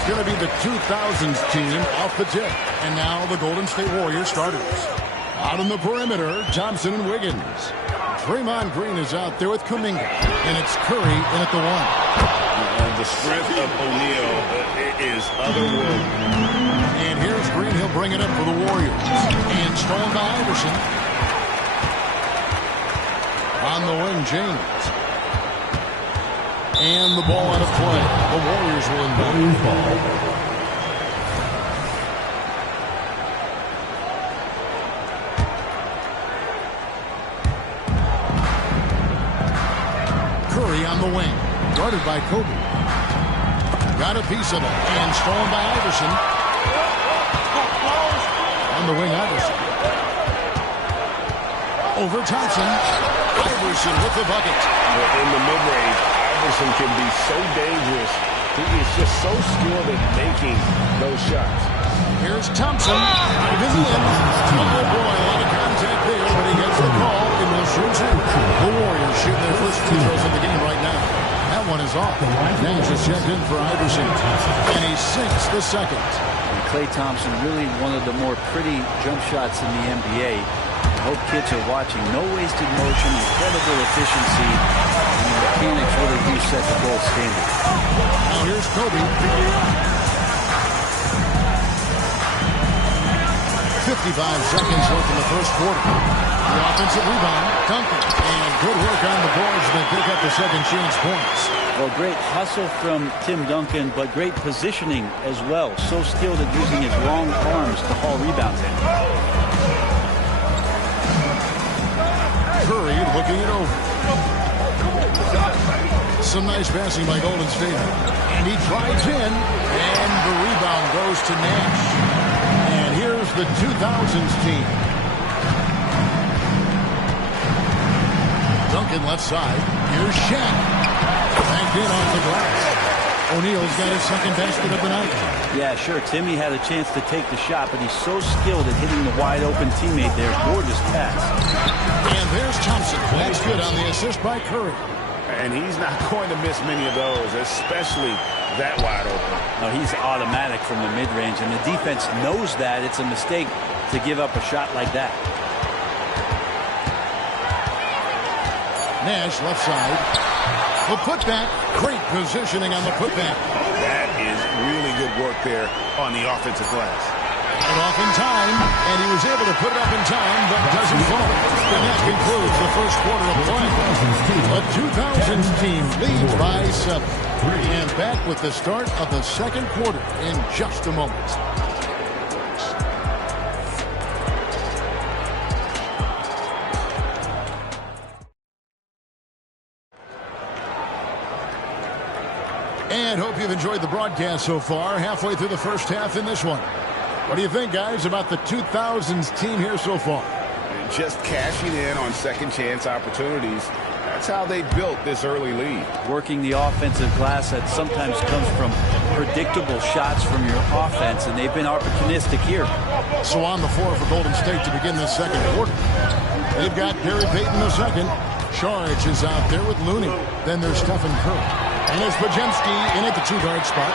It's going to be the 2000s team off the tip. And now the Golden State Warriors starters. Out on the perimeter, Thompson and Wiggins. Draymond Green is out there with Kuminga. And it's Curry in at the one. The strength of O'Neal is otherworldly. And here's Green. He'll bring it up for the Warriors. And stolen by Iverson. On the wing, James. And the ball out of play. The Warriors will inbound ball. Curry on the wing. Guarded by Kobe. Got a piece of it. And stolen by Iverson. On the wing, Iverson. Over Thompson. Iverson with the bucket. In the mid-range, Iverson can be so dangerous. He is just so skilled at making those shots. Here's Thompson. Driving in. Oh, boy, a lot of contact there, but he gets the call and will shoot two. The Warriors shooting their first free throws of the game right now. That one is off. Nash is checked in for Iverson. And he sinks the second. And Klay Thompson, really one of the more pretty jump shots in the NBA. I hope kids are watching. No wasted motion, incredible efficiency, and the mechanics really do set the gold standard. Now here's Kobe. 55 seconds left in the first quarter. The offensive rebound, Duncan. And good work on the boards to pick up the second chance points. Well, great hustle from Tim Duncan, but great positioning as well. So skilled at using his long arms to haul rebounds in. Curry looking it over. Some nice passing by Golden State. And he drives in. And the rebound goes to Nash. And here's the 2000s team. Duncan left side. Here's Shaq. Backed in off the glass. O'Neal's got his second basket of the night. Yeah, sure. Timmy had a chance to take the shot, but he's so skilled at hitting the wide-open teammate there. Gorgeous pass. And there's Thompson. That's good on the assist by Curry. And he's not going to miss many of those, especially that wide open. No, he's automatic from the mid-range, and the defense knows that. It's a mistake to give up a shot like that. Nash left side. The putback. Great positioning on the putback. That is really good work there on the offensive glass. Got it off in time, and he was able to put it up in time, but doesn't fall. And that concludes the first quarter of play. The 2000s team leads by 7. And back with the start of the second quarter in just a moment. And hope you've enjoyed the broadcast so far. Halfway through the first half in this one. What do you think, guys, about the 2000s team here so far? Just cashing in on second chance opportunities. That's how they built this early lead. Working the offensive glass that sometimes comes from predictable shots from your offense, and they've been opportunistic here. So on the floor for Golden State to begin this second quarter. They've got Gary Payton II. Charge is out there with Looney. Then there's Stephen Curry. And there's Pajemski in at the two-guard spot.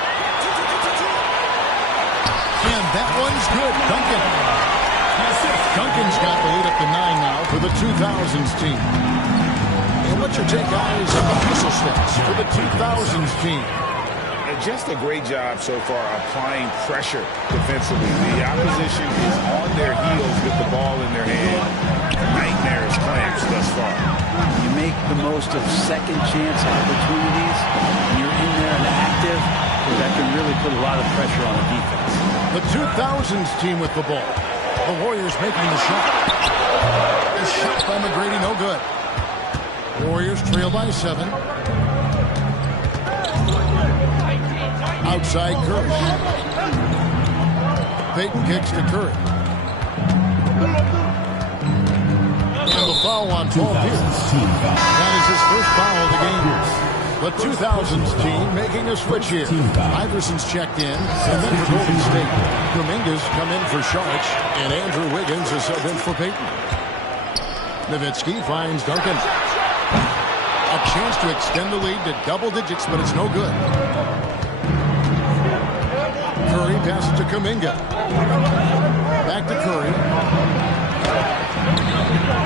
And that one's good. Duncan's got the lead up to 9 now for the 2000s team. And what's your take, guys, on the missile stats for the 2000s team? Just a great job so far applying pressure defensively. The opposition is on their heels with the ball in their hand. Nightmares clamps thus far. You make the most of second chance opportunities, and you're in there and active, that can really put a lot of pressure on the defense. The 2000s team with the ball. The Warriors making the shot. The shot by McGrady, no good. Warriors trail by 7. Outside Curry. Payton kicks to Curry. And the foul on Paul Pierce. That is his first foul of the game. The 2000s team making a switch here. Iverson's checked in, and then for Golden State. Kuminga's come in for Sharch, and Andrew Wiggins is subbed in for Payton. Nowitzki finds Duncan. A chance to extend the lead to double digits, but it's no good. Curry passes to Kuminga. Back to Curry.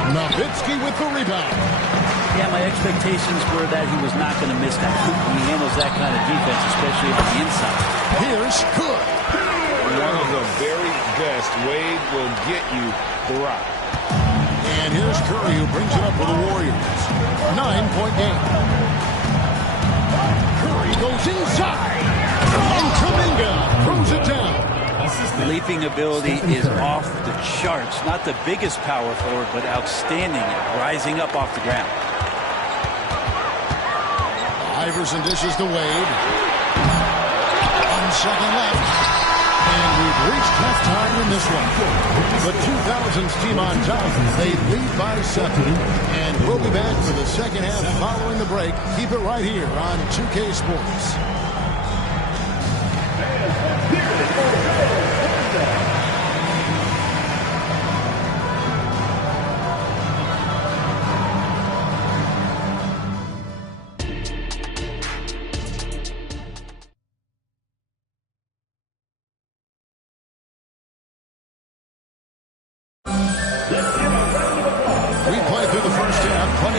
Nowitzki with the rebound. Yeah, my expectations were that he was not going to miss that when he handles that kind of defense, especially on the inside. Here's Cook. One of the very best. Wade will get you the rock. And here's Curry, who brings it up for the Warriors. 9-point game. Curry goes inside. And Kuminga throws it down. Leaping ability is off the charts. Not the biggest power forward, but outstanding, rising up off the ground. Iverson dishes to Wade. 1 second left. And we've reached halftime in this one. The 2000s team on top. They lead by 7. And we'll be back for the second half following the break. Keep it right here on 2K Sports.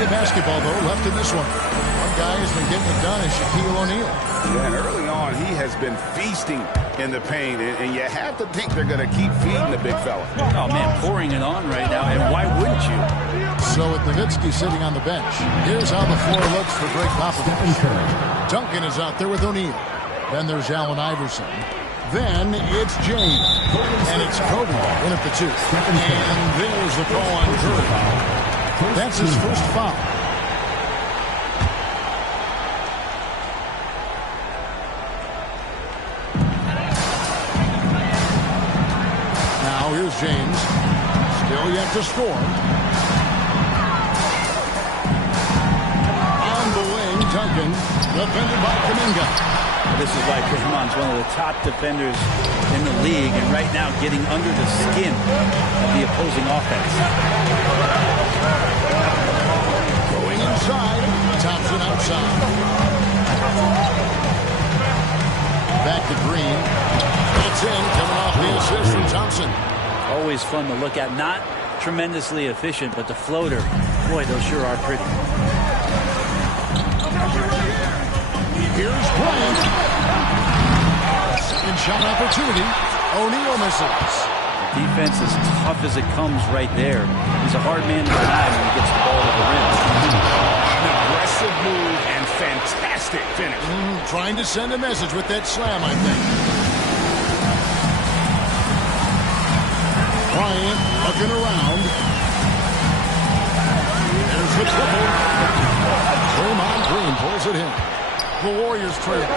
Basketball, though, left in this one. One guy has been getting it done is Shaquille O'Neal. Yeah, and early on, he has been feasting in the paint, and you have to think they're going to keep feeding the big fella. Oh, man, pouring it on right now, and why wouldn't you? So with Nowitzki sitting on the bench, here's how the floor looks for Greg Popovich. Duncan is out there with O'Neal. Then there's Allen Iverson. Then it's James. And it's Kobe in at the 2. And there's the call on Curry. That's his first foul. Now here's James. Still yet to score. On the wing, Duncan. Defended by Kuminga. This is why Draymond's one of the top defenders in the league, and right now getting under the skin of the opposing offense. Going inside. Thompson outside. Back to Green. It's in. Coming off the assist from Thompson. Always fun to look at. Not tremendously efficient, but the floater, boy, those sure are pretty. Here's Bryant. Second shot opportunity. O'Neal misses. Defense is tough as it comes right there. He's a hard man to deny when he gets the ball to the rim. An aggressive move and fantastic finish. Trying to send a message with that slam, I think. Bryant looking around. There's the triple. Draymond Green pulls it in. The Warriors trail.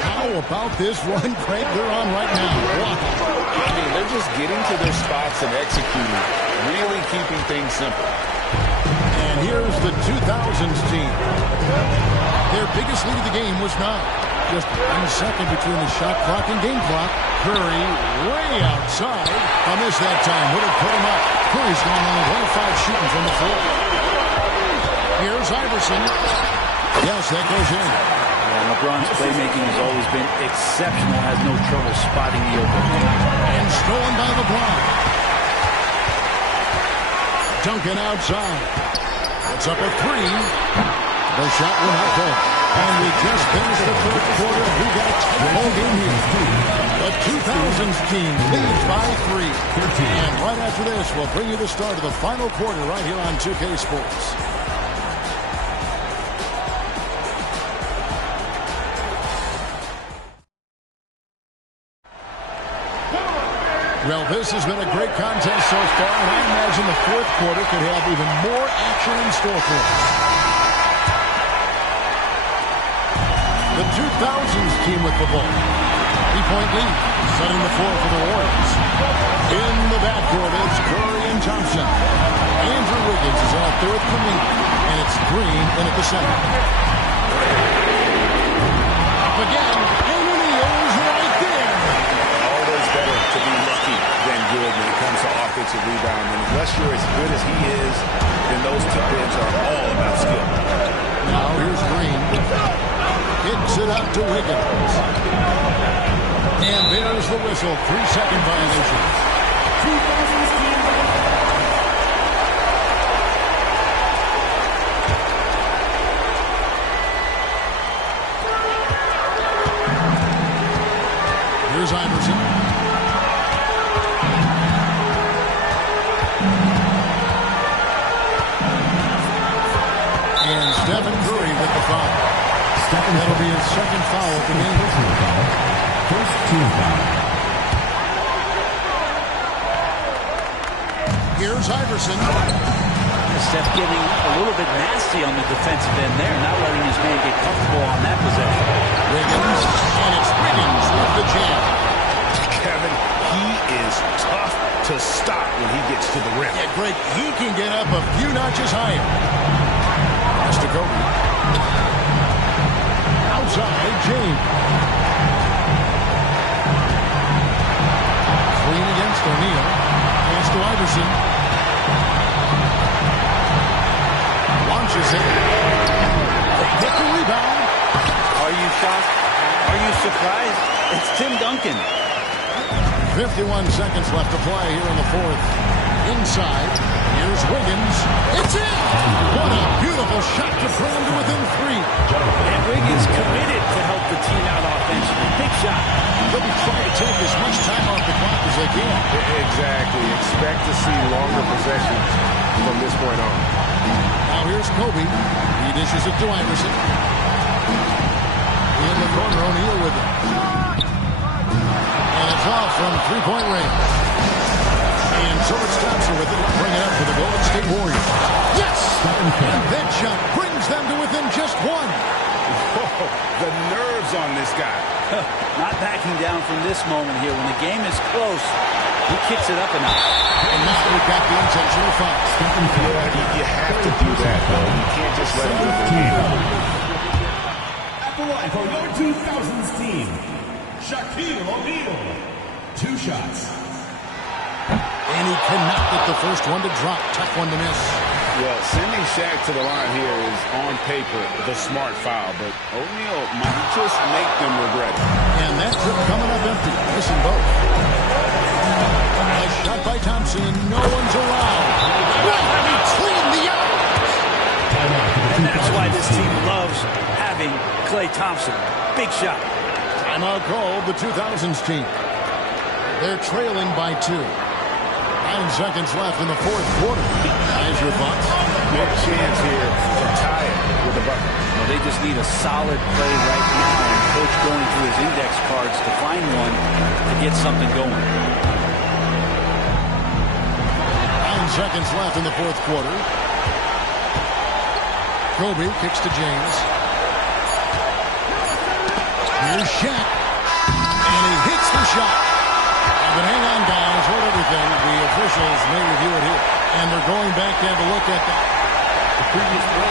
How about this run, Craig, they're on right now? Wow. I mean, they're just getting to their spots and executing, really keeping things simple. And here's the 2000s team. Their biggest lead of the game was 9. Just 1 second between the shot clock and game clock. Curry way outside. I missed that time. Would have put him up. Curry's gone on 1 of 5 shooting from the floor. Here's Iverson. Yes, that goes in. LeBron's playmaking has always been exceptional, has no trouble spotting the open man. And stolen by LeBron. Duncan outside. It's up a 3. The shot went out there. And we just finished the third quarter. We got a ball game here. The 2000s team leads by 3. And right after this, we'll bring you the start of the final quarter right here on 2K Sports. Well, this has been a great contest so far, and I imagine the fourth quarter could have even more action in store for us. The 2000s team with the ball. 3-point lead, setting the floor for the Warriors. In the backcourt, it's Curry and Thompson. Andrew Wiggins is out there with Kuminga, and it's Green in at the center. Up again, and O'Neal's right there. Always better to be lucky than good when it comes to offensive rebound. And unless you're as good as he is, then those tip-ins are all about skill. Now here's Green. Kicks it up to Wiggins. And there's the whistle. 3-second violation. 2016. Here's Iverson. And Stephen Curry with the foul. That'll be his second foul of the game. First team foul. Here's Iverson. Steph getting a little bit nasty on the defensive end there, not letting his man get comfortable on that possession. Wiggins, and it's Wiggins with the jam. Kevin, he is tough to stop when he gets to the rim. Yeah, Greg, he can get up a few notches higher. Pass to Kobe. Outside, James. Clean against O'Neal. Pass to Iverson. Launches it. They get the rebound. Are you shocked? Are you surprised? It's Tim Duncan. 51 seconds left to play here in the fourth. Inside, here's Wiggins. It's in! What a beautiful shot to bring him to within 3. And Wiggins committed to help the team out offensively. Big shot. They'll be trying to take as much time off the clock as they can. Exactly. Expect to see longer possessions from this point on. Now here's Kobe. He dishes it to Iverson. In the corner, O'Neal with it. And it's off from three-point range. And so it's Thompson with it. Bring it up for the Golden State Warriors. Yes! And that shot brings them to within just 1. Oh, the nerves on this guy. Not backing down from this moment here. When the game is close, he kicks it up a notch. And now we've got the intentional foul. You have to do that, though. You can't just let him win the game. At the line for your 2000s team, Shaquille O'Neal. 2 shots. And he cannot get the first one to drop. Tough one to miss. Well, sending Shaq to the line here is on paper the smart foul, but O'Neal might just make them regret it. And that trip coming up empty. Missing both. Nice shot by Thompson, and no one's around. Between the eyes. And that's why this team loves having Klay Thompson. Big shot. Timeout called the 2000s team. They're trailing by 2. 9 seconds left in the fourth quarter. How's your thoughts? Big chance here to tie it with a bucket. Well, they just need a solid play right now. And Coach going through his index cards to find one to get something going. 9 seconds left in the fourth quarter. Kobe kicks to James. Here's Shaq. And he hits the shot. But hang on, guys. Hold everything. The officials may review it here. And they're going back to have a look at that. The previous play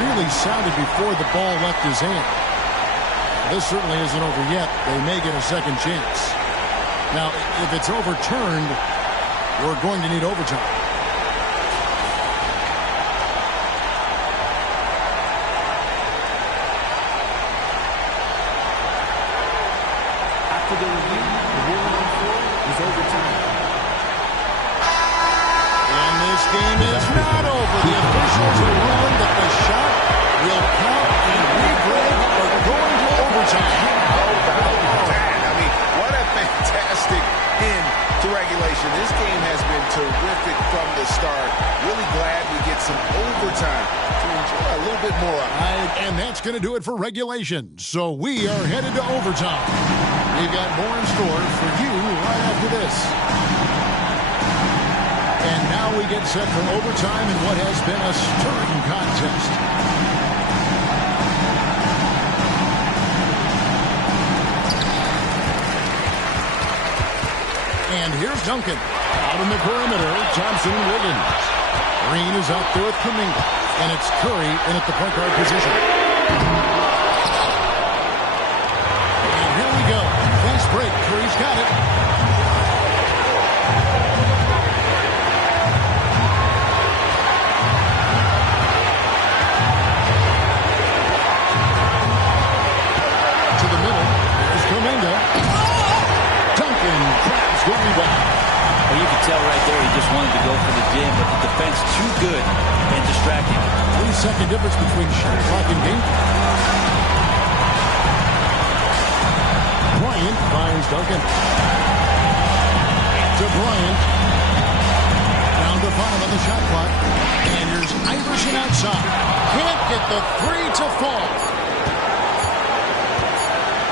really sounded before the ball left his hand. This certainly isn't over yet. They may get a second chance. Now, if it's overturned, we're going to need overtime. After the review, the ruling on 4 is overtime. And this game is not over. The officials are ruling that the shot will count and replay or going to overtime. How about that? I mean, what a fantastic end to regulation. This game has been terrific from the start. Really glad we get some overtime to enjoy a little bit more. And that's going to do it for regulation. So we are headed to overtime. We've got more in store for you right after this. And now we get set for overtime in what has been a stirring contest. And here's Duncan. Out on the perimeter, Thompson and Wiggins. Green is out there with Kuminga. And it's Curry in at the point guard position. And here we go. Fast break. Curry's got it. To the middle. There's Kuminga. back. Well, you can tell right there he just wanted to go for the jam, but the defense too good and distracting. 3-second difference between shot clock and game clock. Bryant finds Duncan. To Bryant. Down to 5 on the shot clock. And here's Iverson outside. Can't get the three to fall.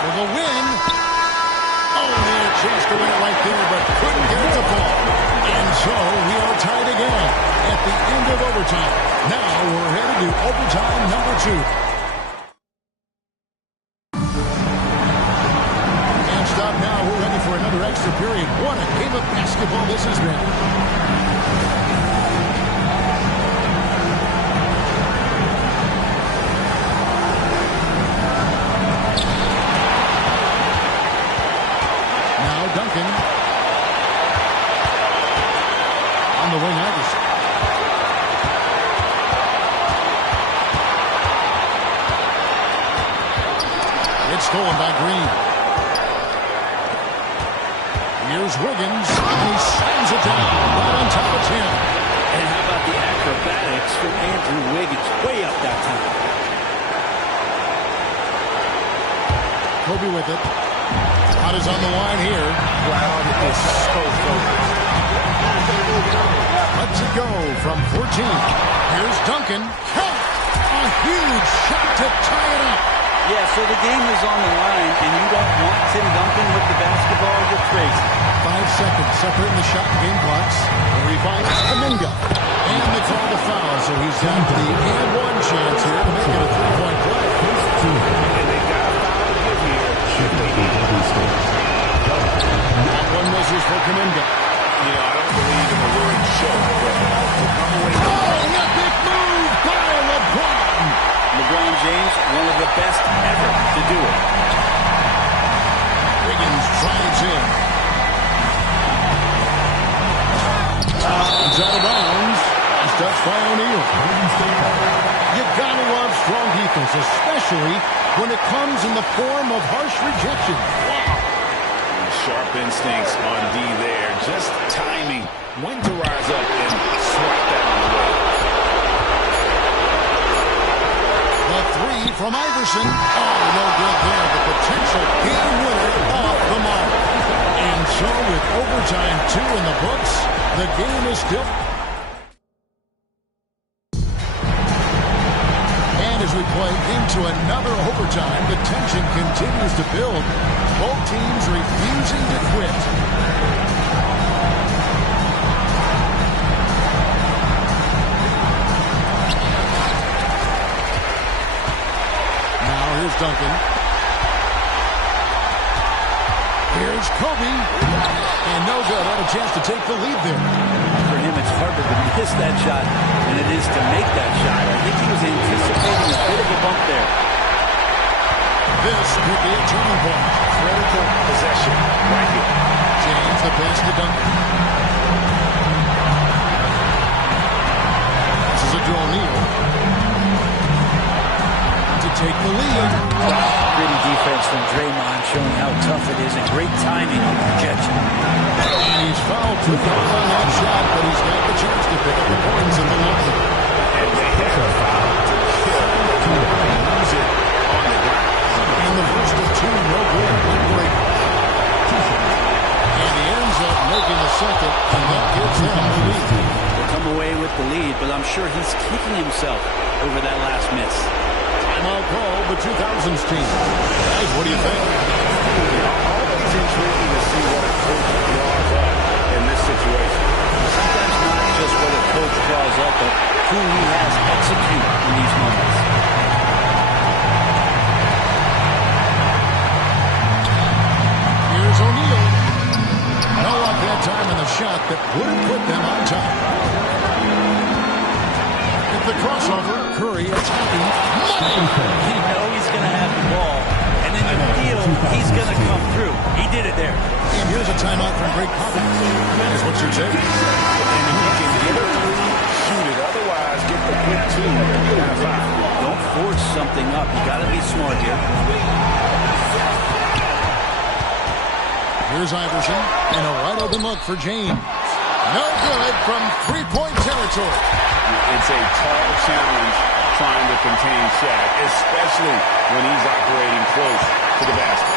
For the win. Oh, they had a chance to win it right there, but couldn't get it to fall. And so we are tied again at the end of overtime. Now we're headed to overtime number 2. And stop now. We're ready for another extra period. What a game of basketball this has been. Duncan. On the wing, Iverson. It's stolen by Green. Here's Wiggins. And he slams it down right on top of Tim. And how about the acrobatics from Andrew Wiggins? Way up that time. Kobe with it. Shot is on the line here. Brown is so focused. Let's it go from 14. Here's Duncan. Count! A huge shot to tie it up. Yeah, so the game is on the line, and you don't want Tim Duncan with the basketball. You're crazy. 5 seconds separating the shot and game clocks. Where he finds Kuminga. And they call the foul, so he's down to the and one chance here to make it a 3-point play. And they got a foul to give here. That one misses for Kuminga. You know, I don't believe in the word choke, but to come away with Oh, epic move by LeBron. LeBron James, one of the best ever to do it. Wiggins drives in. He's out of bounds. He's touched by O'Neal. You gotta love strong defense, especially when it comes in the form of harsh rejection. Wow. sharp instincts on D there. Just timing when to rise up and swipe that on the way. The three from Iverson. Oh, no good there. The potential game winner off the mark. And so with overtime 2 in the books, the game is still... And as we play into another overtime, the tension continues to build. Both teams refusing to quit. Now here's Duncan. Here's Kobe. And no good. Had a chance to take the lead there. For him, it's harder to miss that shot than it is to make that shot. I think he was anticipating a bit of a bump there. This could be a turning point. Critical possession right here. James, the pass to Duncan. This is it to O'Neal. To take the lead. Gritty defense from Draymond, showing how tough it is, and great timing on the projection. And he's fouled too far on that shot, but he's got the chance to pick up the points in the line. And they have a foul to kill. Use it on the ground. And the first of 2, no good. Good break. And he ends up making the second, and that gives them the lead. They'll come away with the lead, but I'm sure he's kicking himself over that last miss. Timeout call, the 2000s team. Guys, what do you think? Always intriguing to see what a coach draws up in this situation. Sometimes not just what a coach draws up, but who he has execute in these moments. Here's O'Neal. No luck that time in the shot that would have put them on top. At the crossover, Curry attacking. You know he's going to have the ball, and then you feel he's going to come through. He did it there. And here's a timeout from Greg Popovich. That is what you're saying. And if you can get a three, shoot it. Otherwise, get the quick 2 and a foul. Don't force something up. You got to be smart here. Here's Iverson, and a wide open look for James. No good from three-point territory. It's a tall challenge trying to contain Shaq, especially when he's operating close to the basket.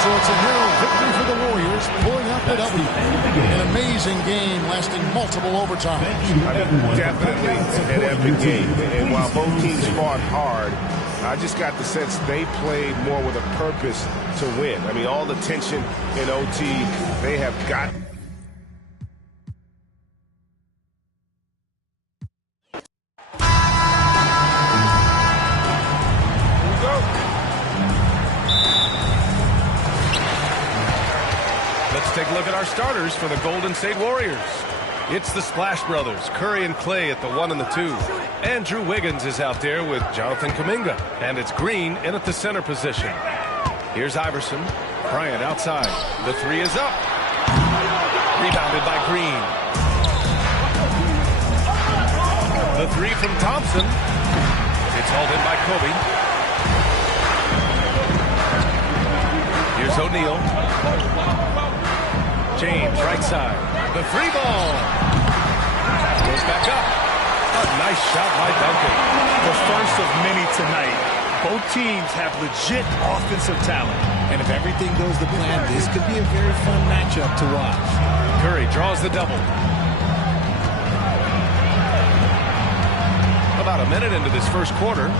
So it's a narrow victory for the Warriors, pulling out the W. An amazing game lasting multiple overtimes. Definitely an epic game. And while both teams fought hard, I just got the sense they played more with a purpose to win. I mean, all the tension in OT, they have got. Take a look at our starters for the Golden State Warriors. It's the Splash Brothers, Curry and Clay at the 1 and the 2. Andrew Wiggins is out there with Jonathan Kuminga. And it's Green in at the center position. Here's Iverson. Bryant outside. The 3 is up. Rebounded by Green. The 3 from Thompson. It's hauled in by Kobe. Here's O'Neal. James, right side. The 3 ball. Goes back up. A nice shot by Duncan. The first of many tonight. Both teams have legit offensive talent. And if everything goes to plan, this could be a very fun matchup to watch. Curry draws the double. About a minute into this first quarter.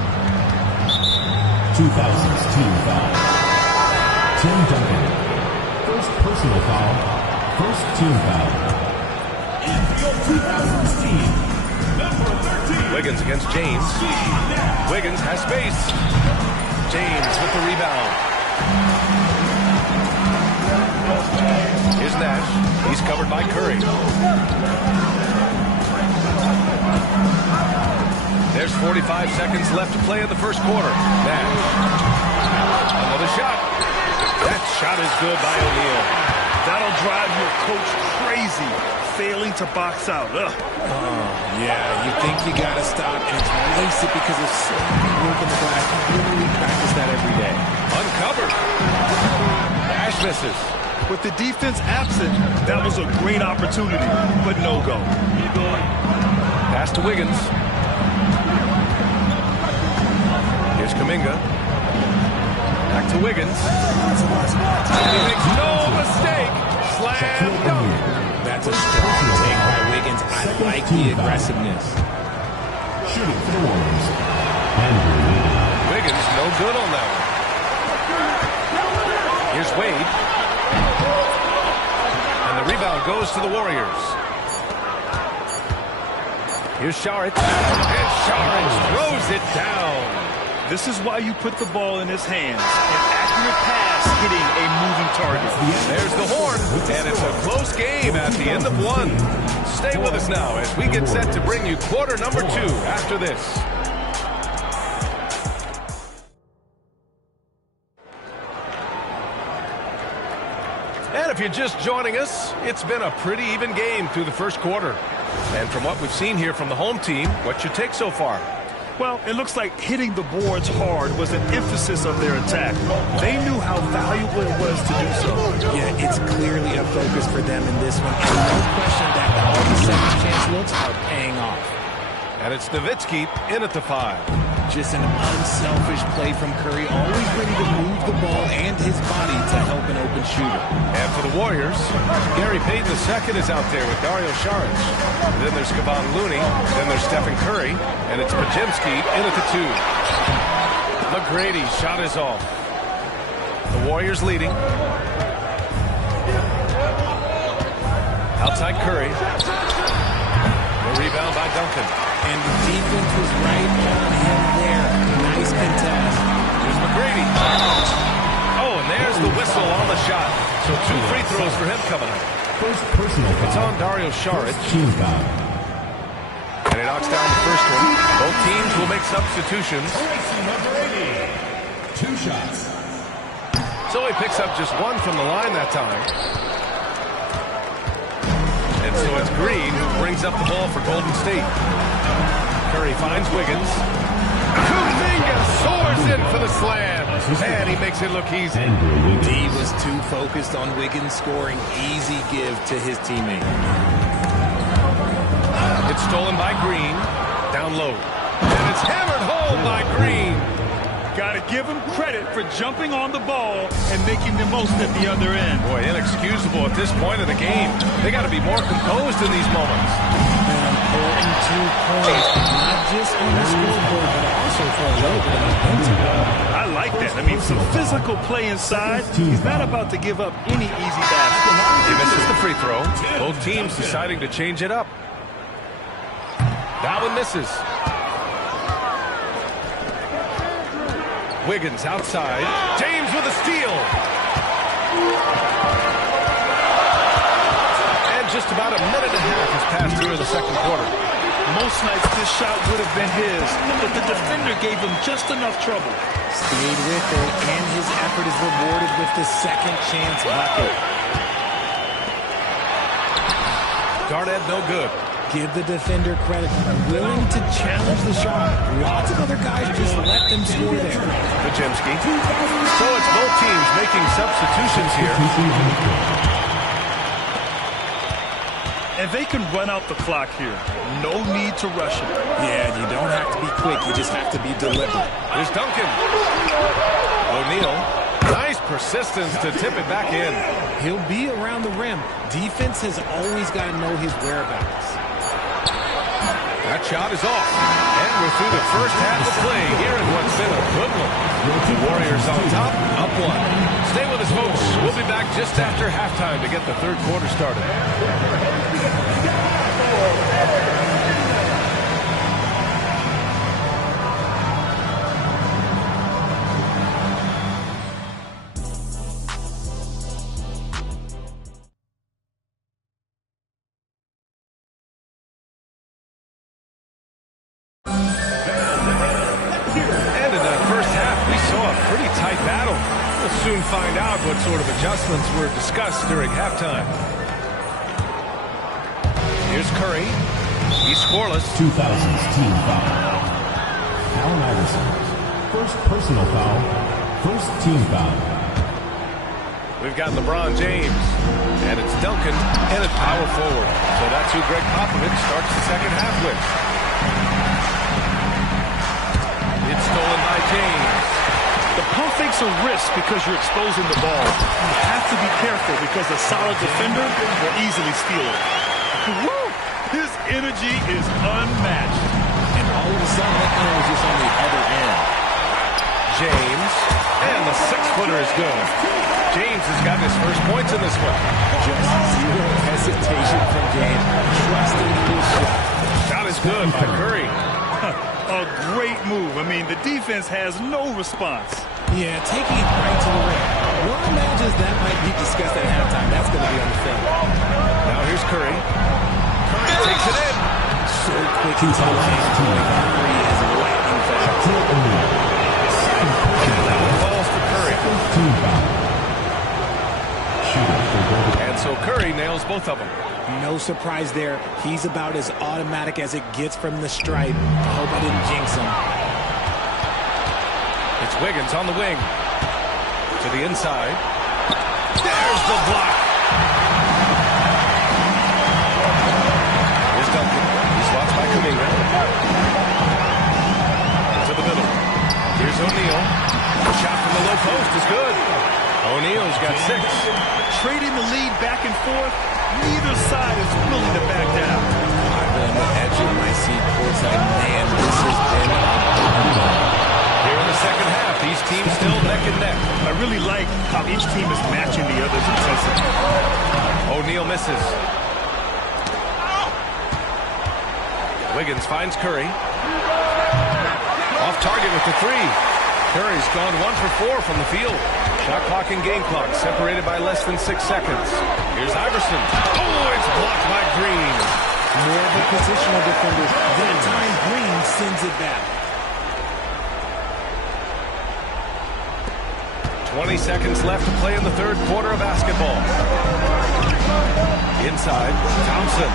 2000's team foul. Tim Duncan. First personal foul. First team foul. And the 2000's team, number 13. Wiggins against James. Wiggins has space. James with the rebound. Here's Nash. He's covered by Curry. There's 45 seconds left to play in the first quarter. Nash. Another shot. That shot is good by O'Neal. That'll drive your coach crazy, failing to box out. Yeah, you think you got to stop, and it's wasted because of so many work in the glass. You literally practice that every day. Uncovered. Nash misses. With the defense absent, that was a great opportunity, but no go. Pass to Wiggins. Here's Kuminga. Back to Wiggins. He makes no mistake. Slam dunk. That's a strong take by Wiggins. I like the aggressiveness. Shooting for the Warriors. Wiggins, no good on that one. Here's Wade. And the rebound goes to the Warriors. Here's Saric. And Saric throws it down. This is why you put the ball in his hands. An accurate pass hitting a moving target. There's the horn, and it's a close game at the end of 1. Stay with us now as we get set to bring you quarter number 2 after this. And if you're just joining us, it's been a pretty even game through the first quarter. And from what we've seen here from the home team, what's your take so far? Well, it looks like hitting the boards hard was an emphasis of their attack. They knew how valuable it was to do so. Yeah, it's clearly a focus for them in this one. And no question that all the second chance looks are paying off. And it's Nowitzki in at the 5. Just an unselfish play from Curry, always ready to move the ball and his body to help an open shooter. And for the Warriors, Gary Payton II is out there with Dario Saric. Then there's Kevon Looney. Then there's Stephen Curry. And it's Podziemski in at the 2. McGrady shot is off. The Warriors leading. Outside Curry. The rebound by Duncan. And the defense was right on him there. Nice contest. Here's McGrady. Oh, and there's the whistle on the shot. So 2 free throws for him coming up. First personal foul. It's on Dario Saric. Team foul. And he knocks down the first one. Both teams will make substitutions. Number 80. 2 shots. So he picks up just 1 from the line that time. And so it's Green who brings up the ball for Golden State. Curry finds Wiggins. Kuminga soars in for the slam. And he makes it look easy. D was too focused on Wiggins scoring. Easy give to his teammate. It's stolen by Green. Down low. And it's hammered home by Green. Got to give him credit for jumping on the ball and making the most at the other end. Boy, inexcusable at this point of the game. They got to be more composed in these moments. An important 2 points, not just on the scoreboard, but also for a little bit of momentum. I like that. I mean, some physical play inside. He's not about to give up any easy basket. He misses the free throw. Both teams deciding to change it up. That one misses. Wiggins outside. James with a steal. And just about a minute and a half has passed here in the second quarter. Most nights this shot would have been his, but the defender gave him just enough trouble. Stayed with it, and his effort is rewarded with the second chance bucket. Garnett no good. Give the defender credit. Willing to challenge the shot. Lots of other guys just let them score there. Pajemski. So it's both teams making substitutions here. And they can run out the clock here. No need to rush it. Yeah, you don't have to be quick. You just have to be deliberate. Here's Duncan. O'Neal. Nice persistence to tip it back in. He'll be around the rim. Defense has always got to know his whereabouts. That shot is off. And we're through the first half of play here in what's been a good one. The Warriors on top, up 1. Stay with us, folks. We'll be back just after halftime to get the third quarter started. Soon find out what sort of adjustments were discussed during halftime. Here's Curry. He's scoreless. 2000's team foul. Allen Iverson. First personal foul. First team foul. We've got LeBron James. And it's Duncan headed power forward. So that's who Greg Popovich starts the second half with. It's stolen by James. The pump fakes a risk because you're exposing the ball. You have to be careful because a solid defender will easily steal it. Woo! His energy is unmatched. And all of a sudden, that man was just on the other end. James. And the 6-footer is good. James has got his first points in this one. Just zero hesitation from James. Trusting his shot. Shot is good by Curry. A great move. I mean, the defense has no response. Yeah, taking it right to the rim. One imagines that might be discussed at halftime. That's going to be on the film. Now here's Curry. Curry takes it in. So quick to the lane. Curry is lightning fast. Falls for Curry. And so Curry nails both of them. No surprise there. He's about as automatic as it gets from the stripe. I hope I didn't jinx him. It's Wiggins on the wing. To the inside. There's the block. Here's Duncan. He's watched by Kuminga. To the middle. Here's O'Neal. The shot from the low post is good. O'Neal's got 6. Trading the lead back and forth. Neither side is willing to back down. I've been on the edge of my seat courtside. Man, this has been a here in the second half, these teams still neck and neck. I really like how each team is matching the other's intensity. O'Neal misses. Wiggins finds Curry. Off target with the 3. Curry's gone 1 for 4 from the field. Shot clock and game clock separated by less than 6 seconds. Here's Iverson. Oh, it's blocked by Green. more of a positional defender. That time, Green sends it back. 20 seconds left to play in the third quarter of basketball. Inside, Thompson.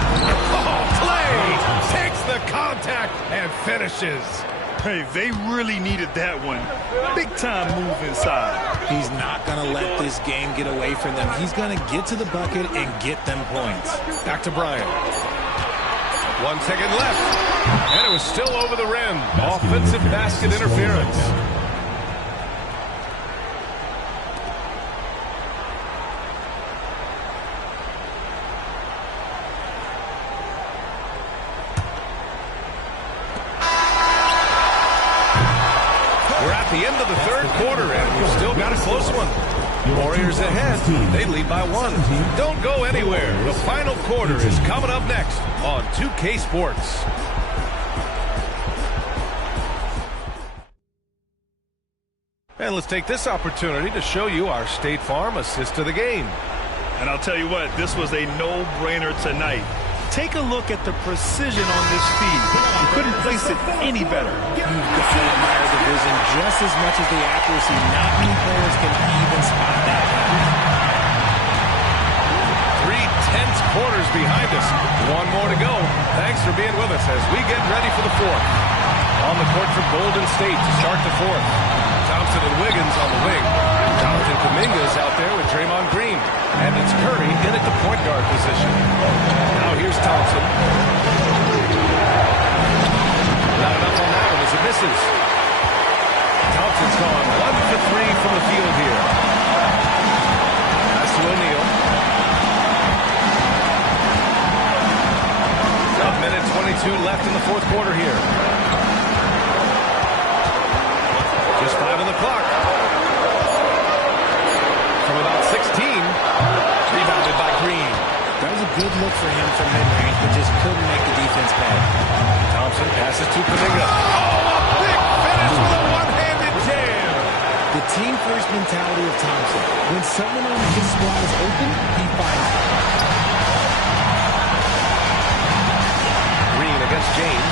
Oh, Clay takes the contact and finishes. Hey, they really needed that one. Big time move inside. He's not going to let this game get away from them. He's going to get to the bucket and get them points. Back to Bryant. 1 second left. And it was still over the rim. Offensive basket interference. We're at the end of the third quarter, and we've still got a close one. Warriors ahead. They lead by 1. Don't go anywhere. The final quarter is coming up next on 2K Sports. And let's take this opportunity to show you our State Farm assist of the game. And I'll tell you what, this was a no-brainer tonight. Take a look at the precision on this feed. You couldn't place it any better. You've got to admire the vision just as much as the accuracy. Not many players can even spot that. 3 tense quarters behind us. 1 more to go. Thanks for being with us as we get ready for the 4th. On the court for Golden State to start the 4th. Thompson and Wiggins on the wing. Jonathan Kuminga is out there with Draymond Green. And it's Curry in at the point guard position. Now here's Thompson. Not enough on that one as it misses. Thompson's gone 1 for 3 from the field here. Pass to O'Neal. A minute 22 left in the 4th quarter here. Just 5 on the clock. From about 16. Rebounded by Green. That was a good look for him from mid-range, but just couldn't make the defense pay. Thompson passes to Kuminga. Oh, a big finish with a one-handed jam. The team-first mentality of Thompson. When someone on his squad is open, he finds it. Green against James.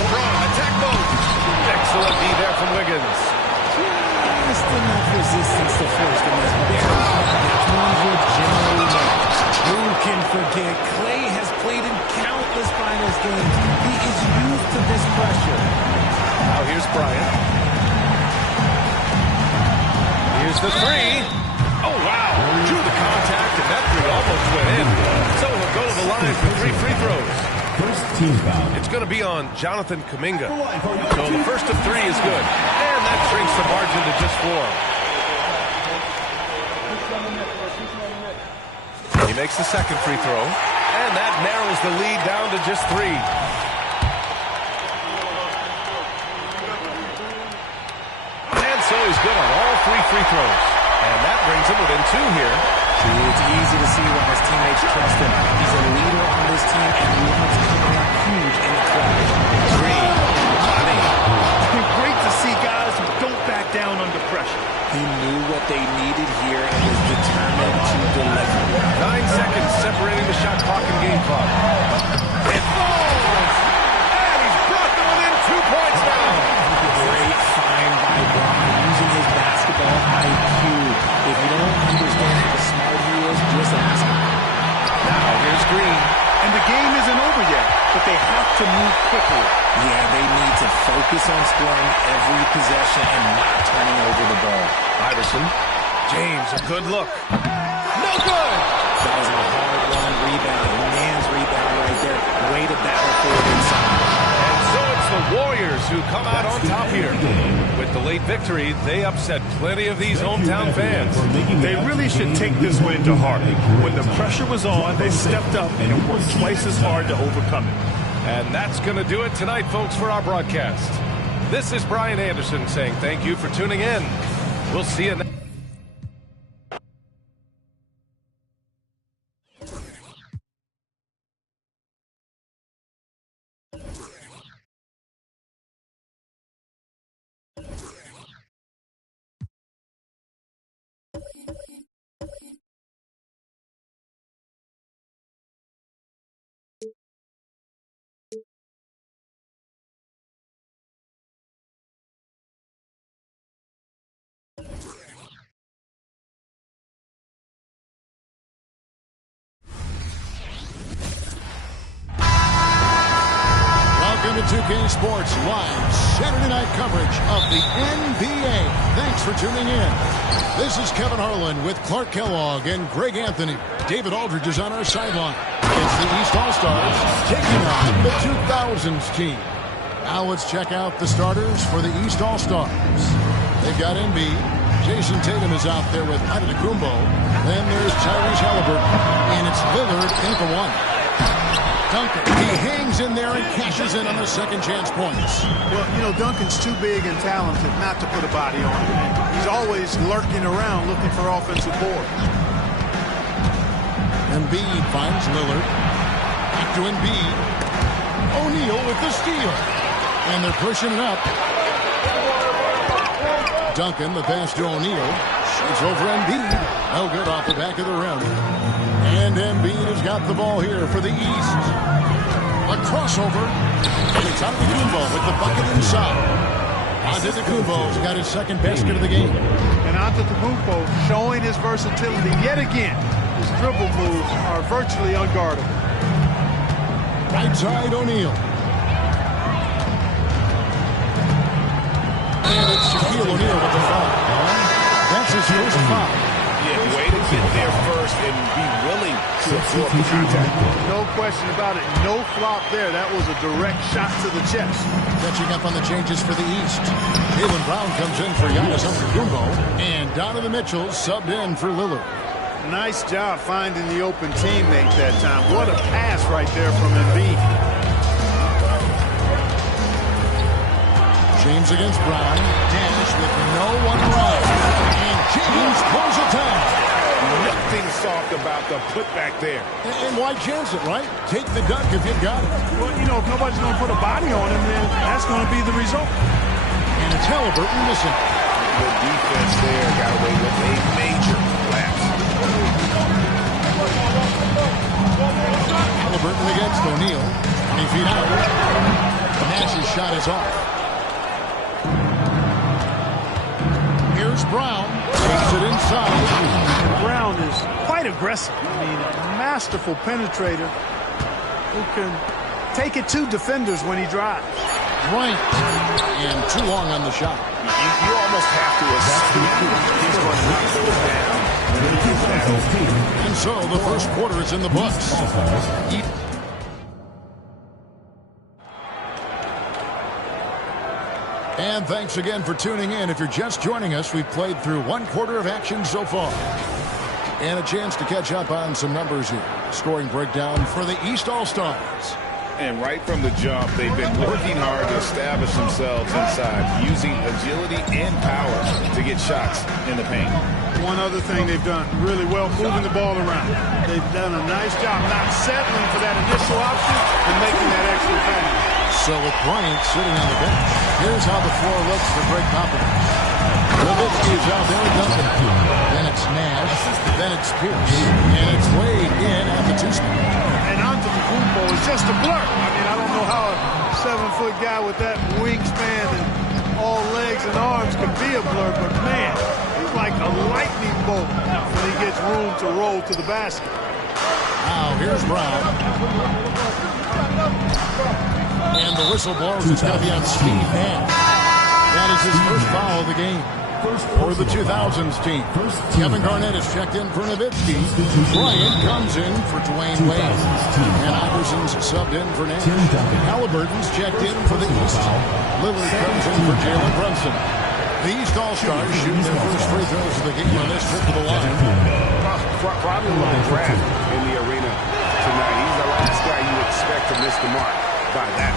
LeBron, attack mode. Excellent D there from Wiggins. Just enough resistance to force them as barely. That's one would generally make. Who can forget? Clay has played in countless finals games. He is used to this pressure. Now here's Bryant. Here's the 3. Oh, wow. Drew the contact, and that 3 almost went in. So he'll go to the line for 3 free throws. First team foul. It's going to be on Jonathan Kuminga. So the first of 3 is good. And that shrinks the margin to just 4. He makes the second free throw. And that narrows the lead down to just 3. And so he's good on all 3 free throws. And that brings him within 2 here. It's easy to see why his teammates trust him. He's a leader on this team and loves coming up huge in the clutch. Green. Money. Great to see guys who don't back down under pressure. He knew what they needed here and was determined to deliver. 9 seconds separating the shot clock and game clock. It falls! And he's brought them within 2 points now. Great find by Braun using his basketball IQ. If you don't understand how smart he is, just ask him. Now here's Green. And the game isn't over yet, but they have to move quickly. Yeah, they need to focus on scoring every possession and not turning over the ball. Iverson. James, a good look. No good! That was a hard-run rebound. A man's rebound right there. Way to battle for it inside. And so it's the Warriors who come out on top here. With the late victory, they upset plenty of these hometown fans. They really should take this win to heart. When the pressure was on, they stepped up and worked twice as hard to overcome it. And that's going to do it tonight, folks, for our broadcast. This is Brian Anderson saying thank you for tuning in. We'll see you next. Welcome to 2K 2K Sports live Saturday night coverage of the NBA. Thanks for tuning in. This is Kevin Harlan with Clark Kellogg and Greg Anthony. David Aldridge is on our sideline. It's the East All-Stars taking on the 2000s team. Now let's check out the starters for the East All-Stars. They've got Embiid. Jason Tatum is out there with Antetokounmpo. Then there's Tyrese Halliburton. And it's Lillard in for one. Duncan, he hangs in there and cashes in on the second chance points. Well, you know, Duncan's too big and talented not to put a body on him. He's always lurking around looking for offensive boards. Embiid finds Lillard. Back to Embiid. O'Neal with the steal. And they're pushing it up. Duncan, the pass to O'Neal. Shoots over Embiid. No good off the back of the rim. And Embiid has got the ball here for the East. A crossover. And it's Antetokounmpo with the bucket inside. Antetokounmpo's got his second basket of the game. And Antetokounmpo showing his versatility yet again. His dribble moves are virtually unguardable. Right side, O'Neal. And it's Shaquille O'Neal with the foul. That's his first foul. Yeah, way to get there first and be willing to absorb the contact. No question about it. No flop there. That was a direct shot to the chest. Catching up on the changes for the East. Jaylen Brown comes in for Giannis Antetokounmpo. And Donovan Mitchell subbed in for Lillard. Nice job finding the open teammate that time. What a pass right there from Embiid. James against Brown. Dash with no one around. And James pulls it down. Nothing soft about the putback there. And why chance it, right? Take the dunk if you've got it. Well, you know, if nobody's going to put a body on him, then that's going to be the result. And it's Halliburton missing. Good defense there. Got away with a major lapse. Halliburton against O'Neal. 20 feet out. Nash's shot is off. Here's Brown. Takes it inside. Brown is quite aggressive. I mean, a masterful penetrator who can take it to defenders when he drives. Bryant. And too long on the shot. You almost have to assume he's going to knock those down when he gets that open. And so the first quarter is in the books. And thanks again for tuning in. If you're just joining us, we've played through one quarter of action so far. And a chance to catch up on some numbers here. Scoring breakdown for the East All-Stars. And right from the jump, they've been working hard to establish themselves inside, using agility and power to get shots in the paint. One other thing they've done really well, moving the ball around. They've done a nice job not settling for that initial option and making that extra pass. So with Bryant sitting on the bench, here's how the floor looks for Greg Popovich. Nowitzki's out there with Duncan. Then it's Nash. Then it's Pierce. And it's Wade in at the two-spot. And Antetokounmpo is just a blur. I mean, I don't know how a 7-foot guy with that wingspan and all legs and arms can be a blur, but man, he's like a lightning bolt when he gets room to roll to the basket. Now here's Brown. And the whistle blows. It's going to be on Steve Nash. That is his first foul of the game for the 2000s team. Kevin Garnett is checked in for Nowitzki. Bryant comes in for Dwayne Wade. And Iverson's subbed in for Nash. Halliburton's checked in for the East. Lillard comes in for Jalen Brunson. The East All-Stars shooting their first free throws of the game on this trip to the line. Probably one draft in the arena tonight. He's the last guy you expect to miss the mark by that.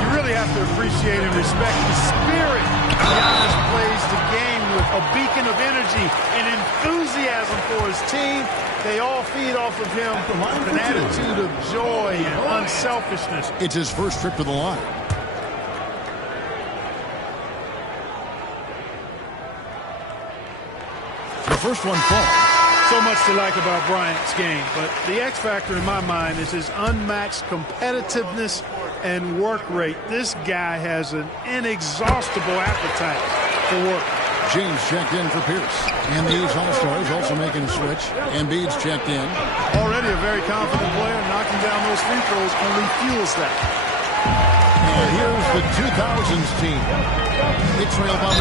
You really have to appreciate and respect the spirit Giannis plays the game with, a beacon of energy and enthusiasm for his team. They all feed off of him with an attitude of joy and unselfishness. It's his first trip to the line. The first one falls. So much to like about Bryant's game, but the X factor in my mind is his unmatched competitiveness and work rate. This guy has an inexhaustible appetite for work. James checked in for Pierce. And these All-Stars also making a switch. Embiid's checked in. Already a very confident player. Knocking down those free throws only fuels that. And here's the 2000s team. They trail by 1.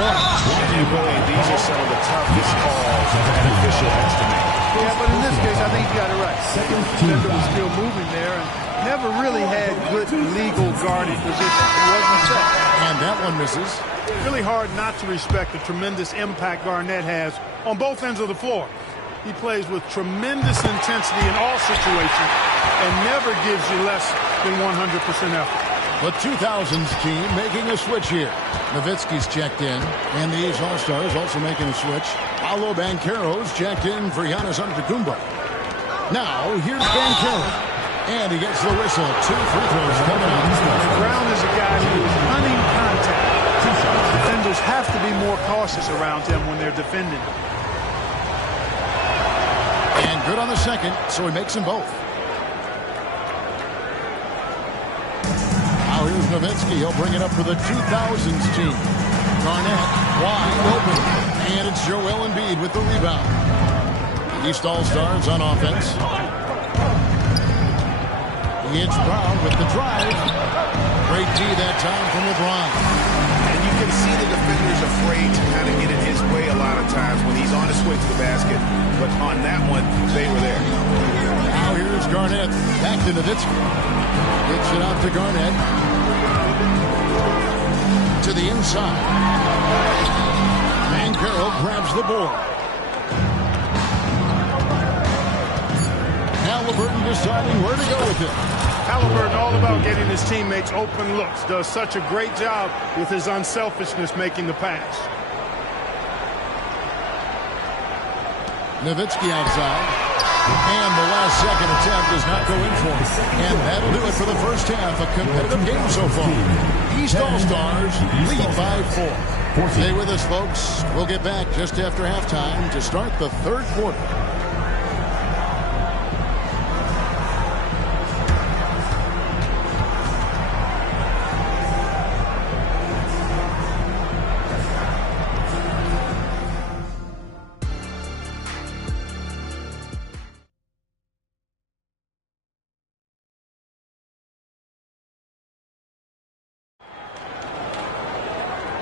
These are some of the toughest calls an official has to make. Yeah, but in this case, I think you got it right. The defender was still moving there and never really had good legal guarding position. He wasn't set. And that one misses. Really hard not to respect the tremendous impact Garnett has on both ends of the floor. He plays with tremendous intensity in all situations and never gives you less than 100% effort. The 2000s team making a switch here. Nowitzki's checked in, and these All-Stars also making a switch. Paolo Banchero's checked in for Giannis Antetokounmpo. Now, here's Banchero. And he gets the whistle. 2 free throws coming up. Brown is a guy who is hunting contact. Defenders have to be more cautious around him when they're defending. And good on the second, so he makes them both. Now here's Nowitzki. He'll bring it up for the 2000s team. Garnett wide open. And it's Joel Embiid with the rebound. The East All-Stars on offense. It's Brown with the drive. Great D that time from LeBron. And you can see the defender's afraid to kind of get in his way a lot of times when he's on his way to the basket. But on that one, they were there. Now here's Garnett. Back to Nowitzki. Gets it out to Garnett. To the inside. Banchero grabs the board. Halliburton deciding where to go with it. Halliburton all about getting his teammates open looks. Does such a great job with his unselfishness making the pass. Nowitzki outside. And the last second attempt does not go in for him. And that'll do it for the first half. A competitive game so far. East All-Stars lead by 4. Stay with us, folks. We'll get back just after halftime to start the third quarter.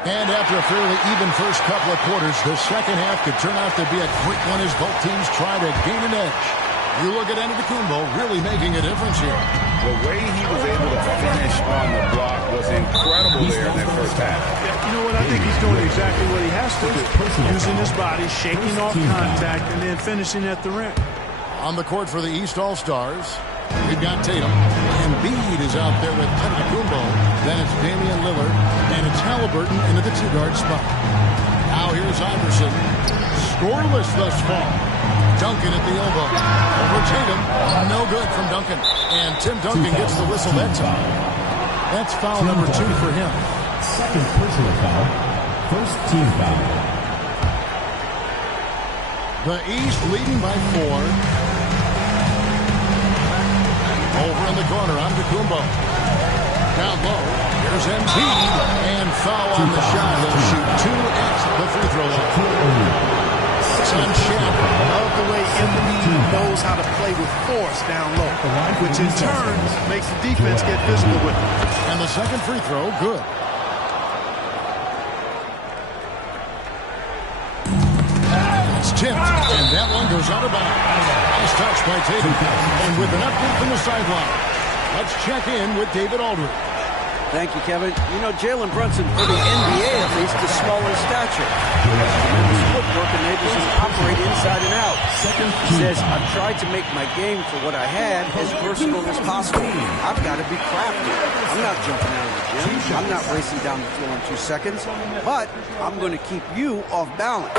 And after a fairly even first couple of quarters, the second half could turn out to be a quick one as both teams try to gain an edge. You look at Antetokounmpo really making a difference here. The way he was able to finish on the block was incredible there in that first half. You know what? I think he's doing exactly what he has to do. Using his body, shaking off contact, and then finishing at the rim. On the court for the East All-Stars, we've got Tatum. Embiid is out there with Antetokounmpo. Then it's Damian Lillard. And it's Halliburton into the 2-guard spot. Now here's Iverson. Scoreless thus far. Duncan at the elbow. Over Tatum. No good from Duncan. And Tim Duncan gets the whistle that time. That's foul number 2 for him. Second personal foul. First team foul. The East leading by 4. Over in the corner, Antetokounmpo. Down low, here's Embiid. And foul on the shot. He'll shoot 2 at the free throw line. Sunshine. Love the way Embiid knows how to play with force down low, which in turn makes the defense get physical with him. And the second free throw, good. It's tipped, and that one goes out of bounds. Nice touch by Tatum. And with an update from the sideline, let's check in with David Aldridge. Thank you, Kevin. You know, Jalen Brunson, for the NBA at least, is small in stature. Tremendous footwork enables him to operate inside and out. He says, I've tried to make my game for what I had as versatile as possible. I've got to be crafty. I'm not jumping out of the gym. I'm not racing down the floor in 2 seconds. But I'm going to keep you off balance.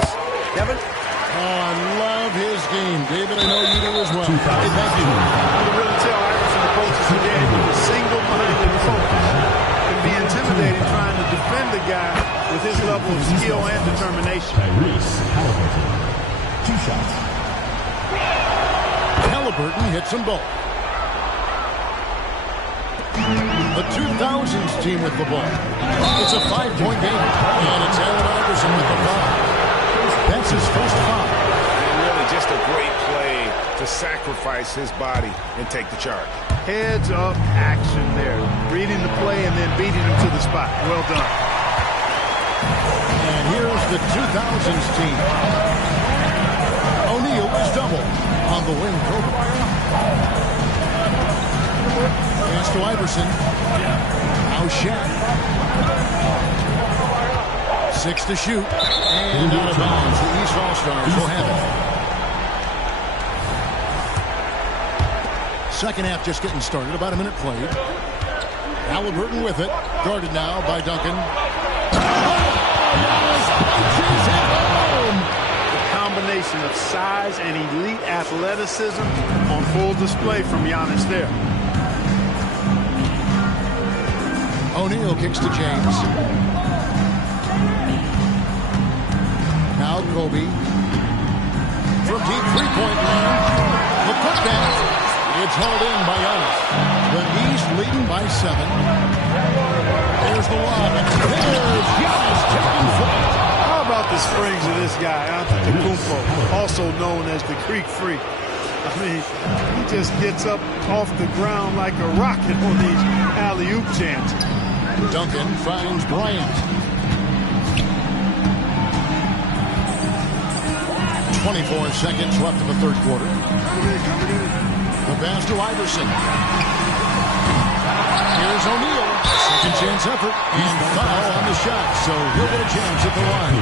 Kevin? Oh, I love his game. David, I know you do as well. Hey, thank you. You can really tell Iverson approaches the game with a single-minded focus. It can be intimidating trying to defend the guy with his level of skill and determination. Halliburton. 2 shots. Halliburton hits them both. The 2000s team with the ball. It's a 5-point game. And it's Allen Iverson with the foul. That's his first foul. And really just a great play to to sacrifice his body and take the charge. Heads up action there. Reading the play and then beating him to the spot. Well done. And here's the 2000s team. O'Neal is double on the wing. Kobe. Pass to Iverson. Now Shaq. 6 to shoot. And out of bounds. The East All-Stars will have it. Second half just getting started. About a minute played. Halliburton with it. Guarded now by Duncan. The combination of size and elite athleticism on full display from Giannis there. O'Neal kicks to James. Now Kobe. From deep three-point line. The putback. It's hauled in by Giannis. The East leading by 7. There's the lob. There's Giannis taking flight. How about the springs of this guy, Antetokounmpo, also known as the Greek Freak? I mean, he just gets up off the ground like a rocket on these alley-oop chants. Duncan finds Bryant. 24 seconds left in the third quarter. The pass to Iverson. Here's O'Neal. Second chance effort. And foul on the shot. So he'll get a chance at the line.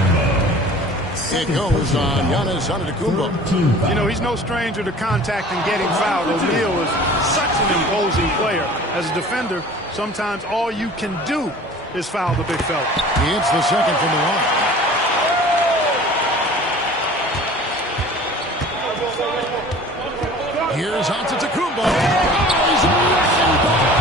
It goes on Giannis Antetokounmpo. You know, he's no stranger to contact and getting fouled. O'Neal is such an imposing player. As a defender, sometimes all you can do is foul the big fella. He hits the second from the line. Here's Antetokounmpo. He's a wrecking ball.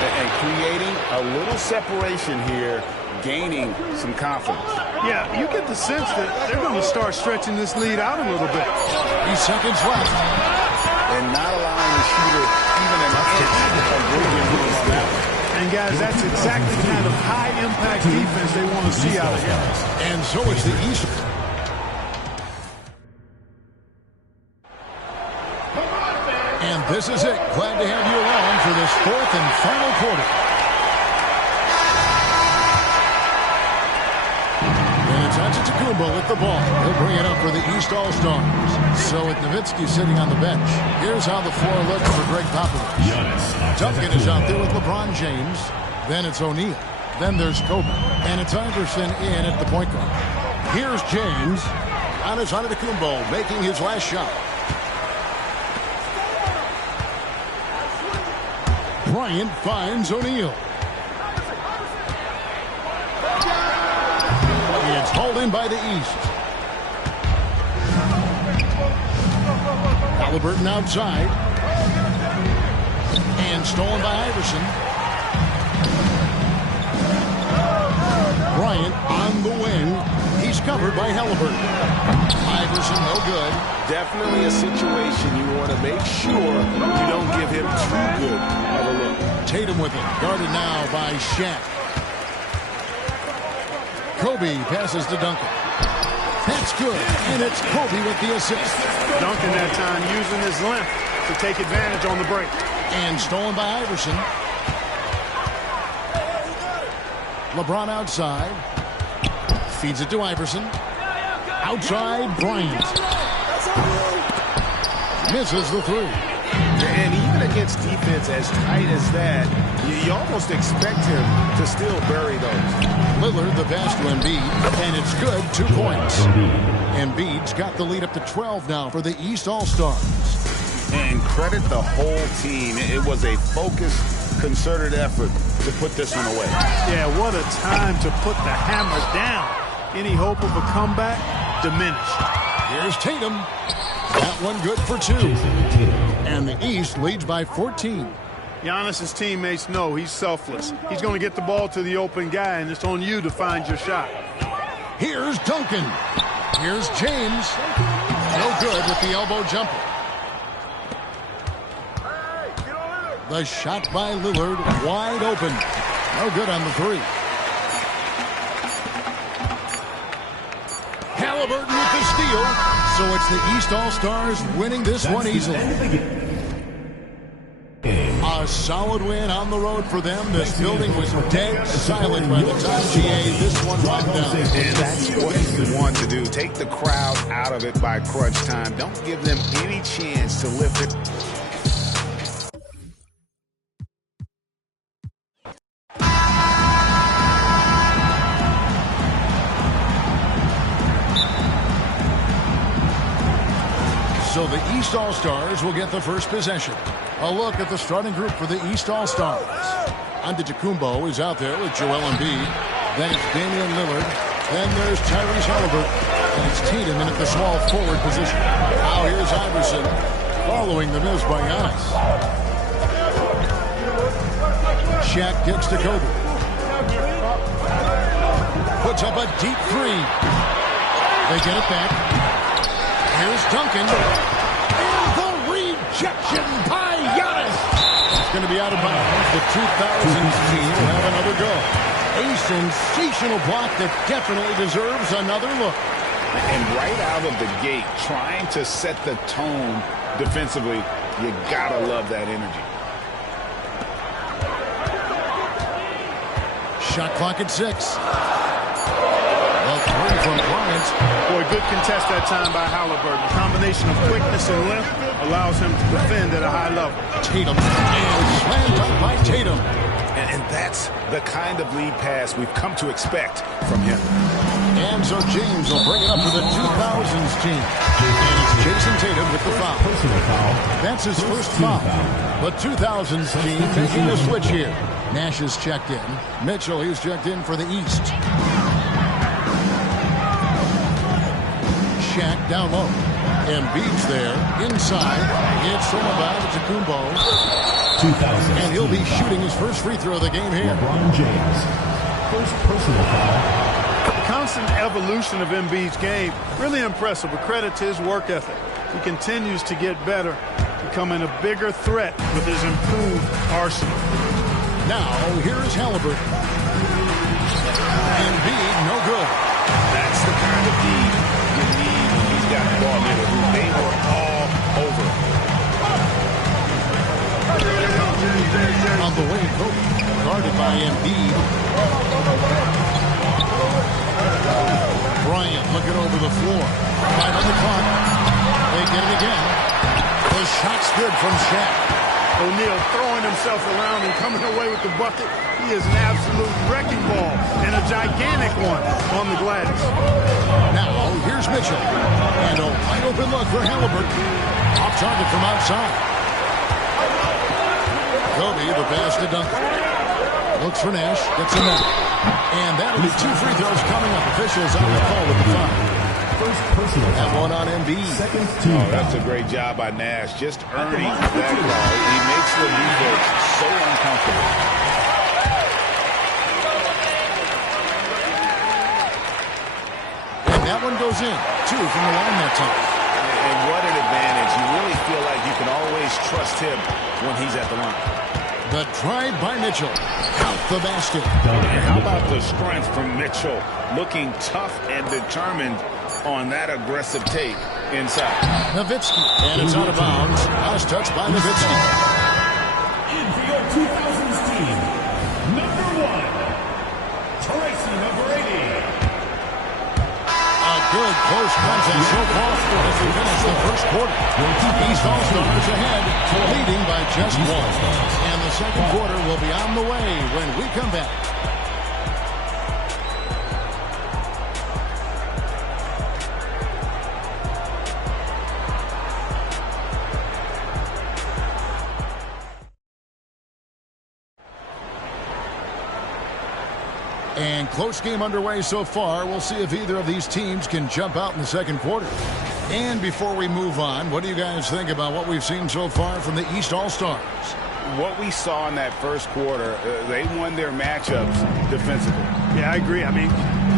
And creating a little separation here, gaining some confidence. Yeah, you get the sense that they're going to start stretching this lead out a little bit. 3 seconds left. And not allowing the shooter even an inch of breathing room on that one. And guys, that's exactly the kind of high-impact defense they want to see out of him. And so it's the East. And this is it. Glad to have you along for this fourth and final quarter. And it's Antetokounmpo with the ball. He'll bring it up for the East All-Stars. So with Nowitzki sitting on the bench, here's how the floor looks for Greg Popovich. Duncan is out there with LeBron James. Then it's O'Neal. Then there's Kobe. And it's Iverson in at the point guard. Here's James. Giannis Antetokounmpo making his last shot. Bryant finds O'Neal. It's hauled in by the East. Halliburton outside. And stolen by Iverson. Bryant on the wing. He's covered by Halliburton. Iverson, no good. Definitely a situation you want to make sure you don't give him too good of a look. Tatum with it. Guarded now by Shaq. Kobe passes to Duncan. That's good. And it's Kobe with the assist. Duncan that time using his length to take advantage on the break. And stolen by Iverson. LeBron outside. Feeds it to Iverson. Outside, Bryant. Misses the three. And even against defense as tight as that, you almost expect him to still bury those. Lillard the pass to Embiid, and it's good, 2 points. Embiid's got the lead up to 12 now for the East All-Stars. And credit the whole team. It was a focused, concerted effort to put this one away. Yeah, what a time to put the hammer down. Any hope of a comeback? Diminished. Here's Tatum. That one good for 2. And the East leads by 14. Giannis's teammates know he's selfless. He's going to get the ball to the open guy, and it's on you to find your shot. Here's Duncan. Here's James. No good with the elbow jumper. The shot by Lillard, wide open. No good on the 3. Halliburton with the steal. So it's the East All-Stars winning this one easily. A solid win on the road for them. This building was dead silent by the time GA this one went down. And that's what you want to do. Take the crowd out of it by crunch time. Don't give them any chance to lift it. So the East All-Stars will get the first possession. A look at the starting group for the East All-Stars. Antetokounmpo is out there with Joel Embiid. Then it's Damian Lillard. Then there's Tyrese Halliburton. And it's Tatum in at the small forward position. Now here's Iverson following the miss by Giannis. Shaq kicks to Kobe. Puts up a deep three. They get it back. Here's Duncan. And the rejection by Giannis. It's going to be out of bounds. The 2000s team will have another go. A sensational block that definitely deserves another look. And right out of the gate, trying to set the tone defensively, you gotta love that energy. Shot clock at 6. A three from Bryant. Boy, good contest that time by Halliburton. A combination of quickness and length allows him to defend at a high level. Tatum. And slam dunk by Tatum. And that's the kind of lead pass we've come to expect from him. And so James will bring it up for the 2000s team. And it's Jason Tatum with the foul. That's his first foul. The 2000s team making a switch here. Nash is checked in. Mitchell, he's checked in for the East. Shaq down low. Embiid's there. Inside. It's from about Antetokounmpo. And he'll be shooting his first free throw of the game here. LeBron James. First personal foul. The constant evolution of Embiid's game, really impressive. A credit to his work ethic. He continues to get better, becoming a bigger threat with his improved arsenal. Now, here is Halliburton. Embiid, no good. That's the kind of lead you need when he's got the ball near the hoop. They were all over. On the way, Kobe, guarded by Embiid. Bryant looking over the floor. 5 on the clock. They get it again. The shot's good from Shaq. O'Neal throwing himself around and coming away with the bucket. He is an absolute wrecking ball and a gigantic one on the glass. Now, here's Mitchell. And a wide open look for Halliburton. Off target from outside. Kobe, the pass to Duncan. Looks for Nash. Gets another. And that'll be 2 free throws coming up. Officials on the call with the foul. First personal foul. And one on Embiid. Second team Oh, that's a great job by Nash, just earning that call. He makes the defense so uncomfortable. And that one goes in. 2 from the line that time. And what an advantage. You really feel like you can always trust him when he's at the line. The drive by Mitchell. Out the basket. And how about the strength from Mitchell? Looking tough and determined on that aggressive take inside. Nowitzki. And it's out of bounds. Last touch by Nowitzki. In for your 2000s team, number 1, Tracy, number 80. A good close contest so far as we finish the first quarter. East All-Stars ahead, leading by just 1. And the second quarter will be on the way when we come back. And close game underway so far. We'll see if either of these teams can jump out in the second quarter. And before we move on, what do you guys think about what we've seen so far from the East All-Stars? What we saw in that first quarter, they won their matchups defensively. Yeah, I agree. I mean,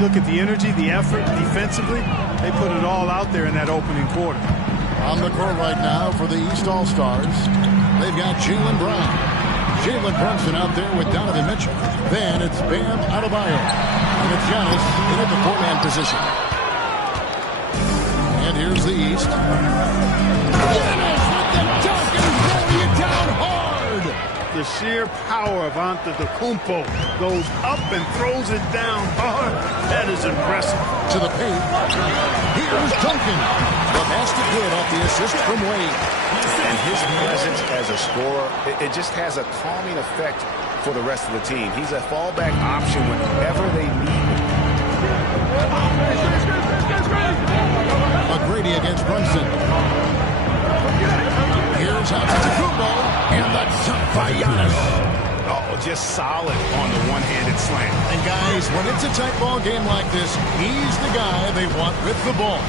look at the energy, the effort defensively. They put it all out there in that opening quarter. On the court right now for the East All-Stars, they've got Jaylen Brown. Jalen Brunson out there with Donovan Mitchell. Then it's Bam Adebayo. And it's Giannis in at the 4-man position. And here's the East. Giannis with the dunk and throwing it down hard. The sheer power of Antetokounmpo goes up and throws it down hard. That is impressive. To the paint. Here's Duncan. The basket good off the assist from Wade. And his presence as a scorer, it just has a calming effect for the rest of the team. He's a fallback option whenever they need him. McGrady against Brunson. Here's Antetokounmpo. And the dunk by Giannis. Oh, just solid on the one-handed slam. And guys, when it's a tight ball game like this, he's the guy they want with the ball.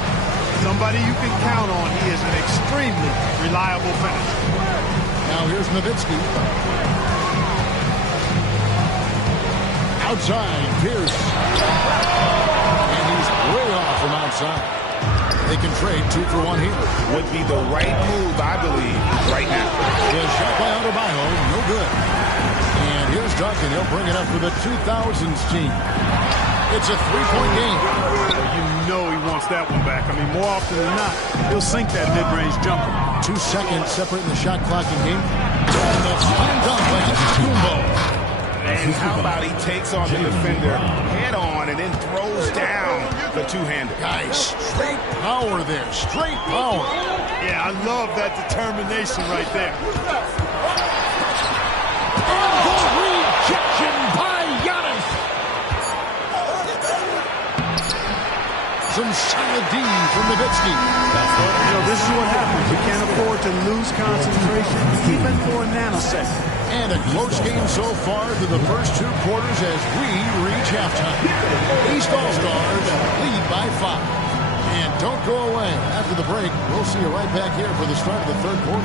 Somebody you can count on. He is an extremely reliable finisher. Now here's Nowitzki. Outside, Pierce. And he's way off from outside. They can trade 2 for 1 here. Would be the right move, I believe, right now. The shot by Adebayo, no good. And here's Duncan. He'll bring it up for the 2000s team. It's a 3-point game. You know he wants that one back. I mean, more often than not, he'll sink that mid-range jumper. 2 seconds separating the shot clock and game. And the slam dunk by Antetokounmpo. And how about he takes on the defender head on and then throws down the two-hander. Guys, straight power there. Straight power. Yeah, I love that determination right there. And the rejection by Giannis. Some solid D from Nowitzki. You know, this is what happens. You can't afford to lose concentration even for a nanosecond. And a close game so far through the first 2 quarters as we reach halftime. East All-Stars lead by 5. And don't go away. After the break, we'll see you right back here for the start of the 3rd quarter.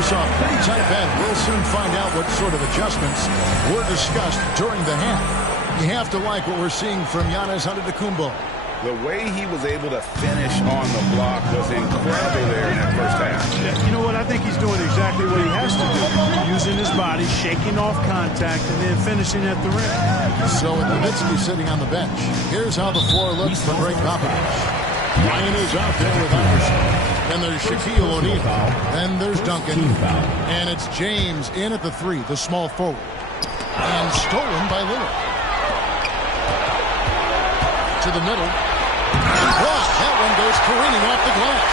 Saw a pretty tight bed. We'll soon find out what sort of adjustments were discussed during the half. You have to like what we're seeing from Giannis Antetokounmpo. The way he was able to finish on the block was incredible there in that first half. Yeah, you know what? I think he's doing exactly what he has to do. Using his body, shaking off contact, and then finishing at the rim. So with Nowitzki sitting on the bench, here's how the floor looks for Greg Popovich. Ryan is out there with Iverson. Then there's Shaquille O'Neal. Then there's Duncan. And it's James in at the 3, the small forward. And stolen by Lillard. To the middle. And blocked. That one goes careening off the glass.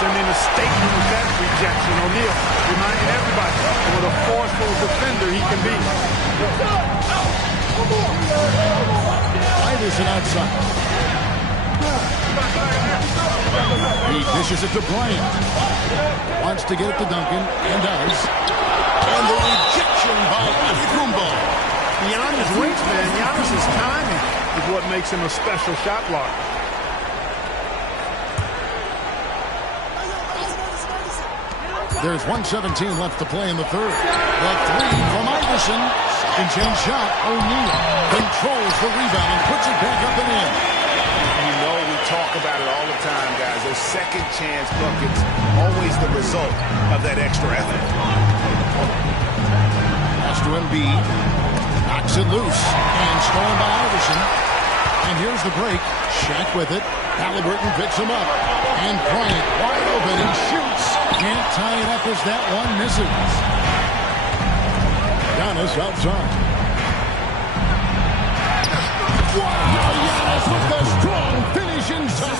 Sending a statement with that rejection. O'Neal reminding everybody what a forceful defender he can be. Iverson outside. He dishes it to Bryant. Wants to get it to Duncan, and does. And the rejection by Antetokounmpo. Beyond his wingspan, Giannis' timing is what makes him a special shot blocker. There's 1:17 left to play in the 3rd. The 3 from Iverson. Second chance shot. O'Neal controls the rebound and puts it back up and in. Talk about it all the time, guys. Those second chance buckets, always the result of that extra effort. Pass to Embiid. Knocks it loose. And stolen by Iverson. And here's the break. Shaq with it. Halliburton picks him up. And Bryant wide open and shoots. Can't tie it up as that one misses. Giannis outside. Wow, Giannis with the strong finish inside.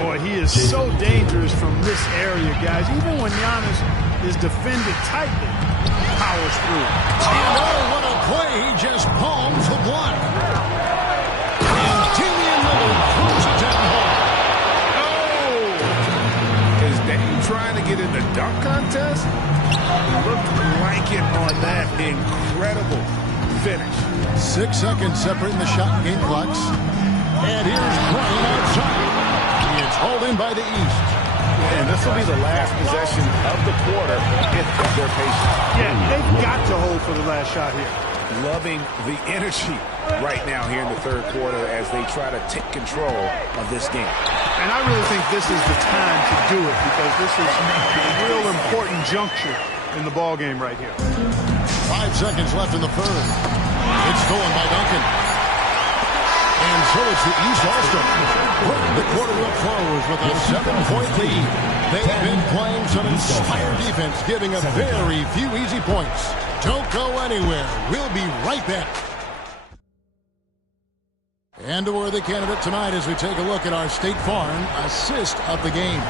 Boy, he is so dangerous from this area, guys. Even when Giannis is defended tightly, he powers through. And oh, what a play. He just palms the block. And Damian Lillard throws it down hard. Oh! Is Dame trying to get in the dunk contest? Looked like it on that incredible finish. 6 seconds separating the shot and game clocks. And here's Bryant outside. It's hauled in by the East. And this will be the last possession of the quarter if they're patient. Yeah, they've got to hold for the last shot here. Loving the energy right now here in the third quarter as they try to take control of this game. And I really think this is the time to do it because this is a real important juncture in the ball game right here. 5 seconds left in the third. It's stolen by Duncan. And so it's the East All-Stars. The quarter will close with a 7-point lead. They've been playing some inspired defense, giving up very few easy points. Don't go anywhere. We'll be right back. And a worthy candidate tonight as we take a look at our State Farm assist of the game.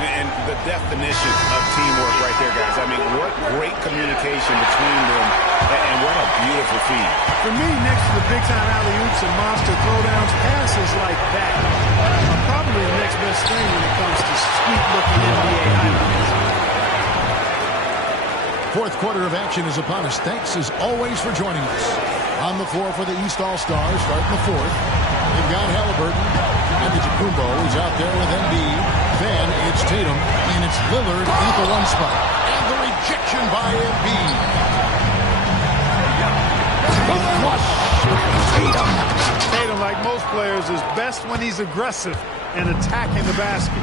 And the definition of teamwork right there, guys. I mean, what great communication between them, and what a beautiful feed. For me, next to the big-time alley-oops and monster throwdowns, passes like that are probably the next best thing when it comes to sweet-looking NBA highlights. Fourth quarter of action is upon us. Thanks, as always, for joining us. On the floor for the East All-Stars, starting the fourth. They've got Halliburton. Antetokounmpo is out there with Embiid. Then it's Tatum, and it's Lillard at the one spot. And the rejection by Embiid. Tatum, like most players, is best when he's aggressive and attacking the basket.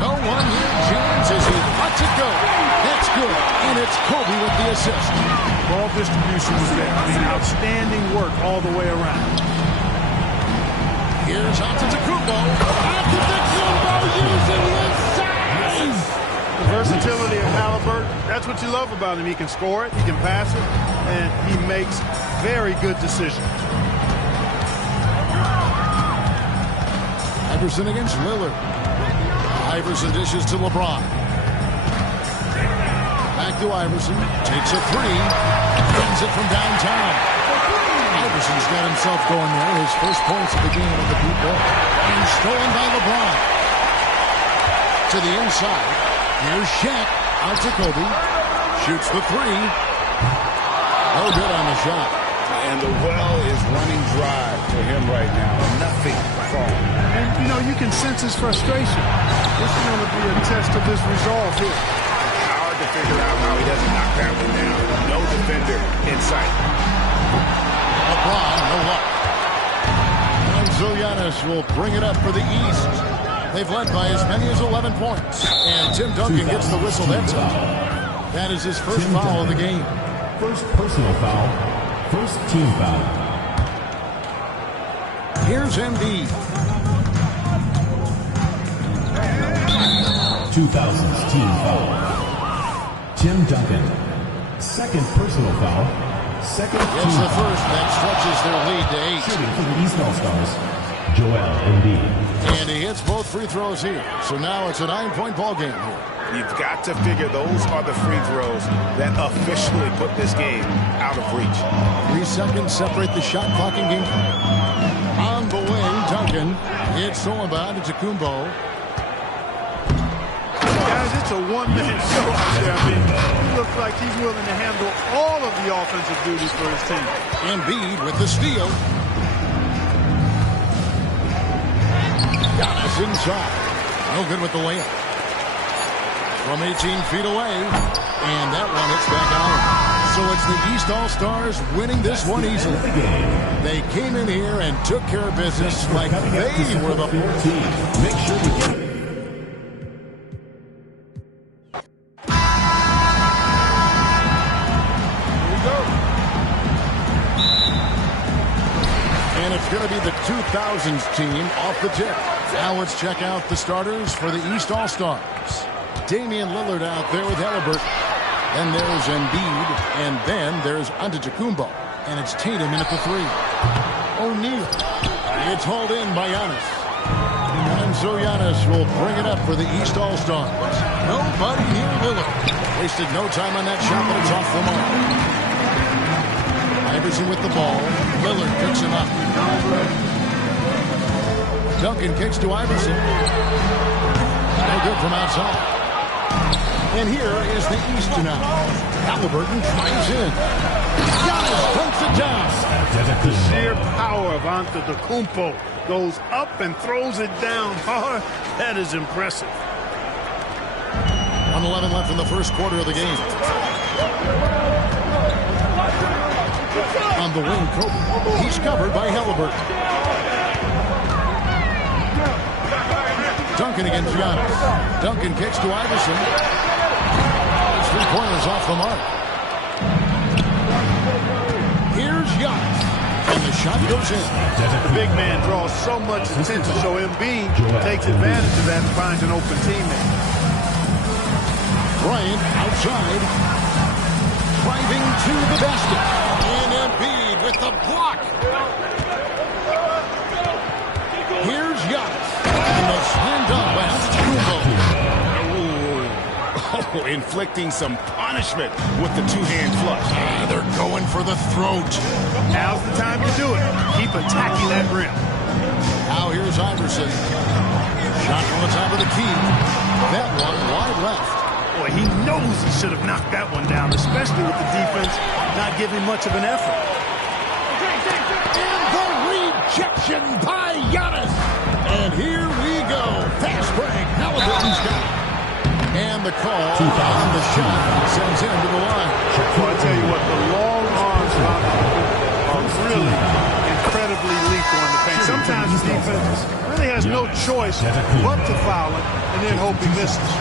No one here, James, as he lets it go. That's good, and it's Kobe with the assist. Ball distribution was there. I mean, outstanding work all the way around. Here's Antetokounmpo. Antetokounmpo using his size. The versatility of Halliburton, that's what you love about him. He can score it, he can pass it, and he makes very good decisions. Iverson against Lillard. Iverson dishes to LeBron. Back to Iverson. Takes a three. Runs it from downtown. Iverson's got himself going there. His first points of the game on the deep ball. And stolen by LeBron. To the inside. Here's Shaq. Out to Kobe. Shoots the three. No good on the shot. And the well is running dry for him right now. Nothing falling. And, you know, you can sense his frustration. This is going to be a test of his resolve here. Hard to figure out how he doesn't knock that one down. No defender in sight. LeBron, no luck. And Giannis will bring it up for the East. They've led by as many as 11 points. And Tim Duncan gets the whistle that time. That is his first foul of the game. First personal foul. First team foul. Here's Embiid. 2000's team foul. Tim Duncan. Second personal foul. Second Gets team the foul. first. That stretches their lead to 8. Shooting for the East All-Stars, Joel Embiid. And he hits both free throws here. So now it's a 9-point ball game here. You've got to figure those are the free throws that officially put this game out of reach. 3 seconds separate the shot clock and game. On the wing, Duncan. It's stolen by Antetokounmpo. Guys, it's a one-man show out there. I mean, he looks like he's willing to handle all of the offensive duties for his team. Embiid with the steal. Giannis inside. No good with the layup. From 18 feet away. And that one hits back out. So it's the East All-Stars winning this one easily. They came in here and took care of business like they were the 14. Make sure you get it. And it's going to be the 2000s team off the tip. Now let's check out the starters for the East All-Stars. Damian Lillard out there with Halliburton. Then there's Embiid. And then there's Antetokounmpo. And it's Tatum in at the 3. O'Neal. It's hauled in by Giannis. And so Giannis will bring it up for the East All-Stars. Nobody near Lillard. Wasted no time on that shot, but it's off the mark. Iverson with the ball. Lillard picks him up. Duncan kicks to Iverson. No good from outside. And here is the East now. Halliburton drives in. Giannis dunks it down. The sheer power of Antetokounmpo goes up and throws it down hard. That is impressive. 1:11 left in the first quarter of the game. the wing, Kobe. He's covered by Halliburton. Duncan against Giannis. Duncan kicks to Iverson. Three-pointers off the mark. Here's Giannis. And the shot goes in. The big man draws so much attention, so Embiid takes advantage of that and finds an open teammate. Bryant outside. Driving to the basket. And Embiid with the block. Here's Giannis. And the slam dunk by Antetokounmpo. Oh, inflicting some punishment with the two-hand flush. They're going for the throat. Now's the time to do it. Keep attacking that rim. Now here's Iverson. Shot from the top of the key. That one wide left. Boy, he knows he should have knocked that one down, especially with the defense not giving much of an effort. And the rejection by Giannis. And here we go. Fast break. Halliburton's got it. And the call on the shot sends him to the line. Well, I tell you what, the long arms of Antetokounmpo are really incredibly lethal in the paint. Sometimes the defense really has no choice but to foul him and then hope he misses.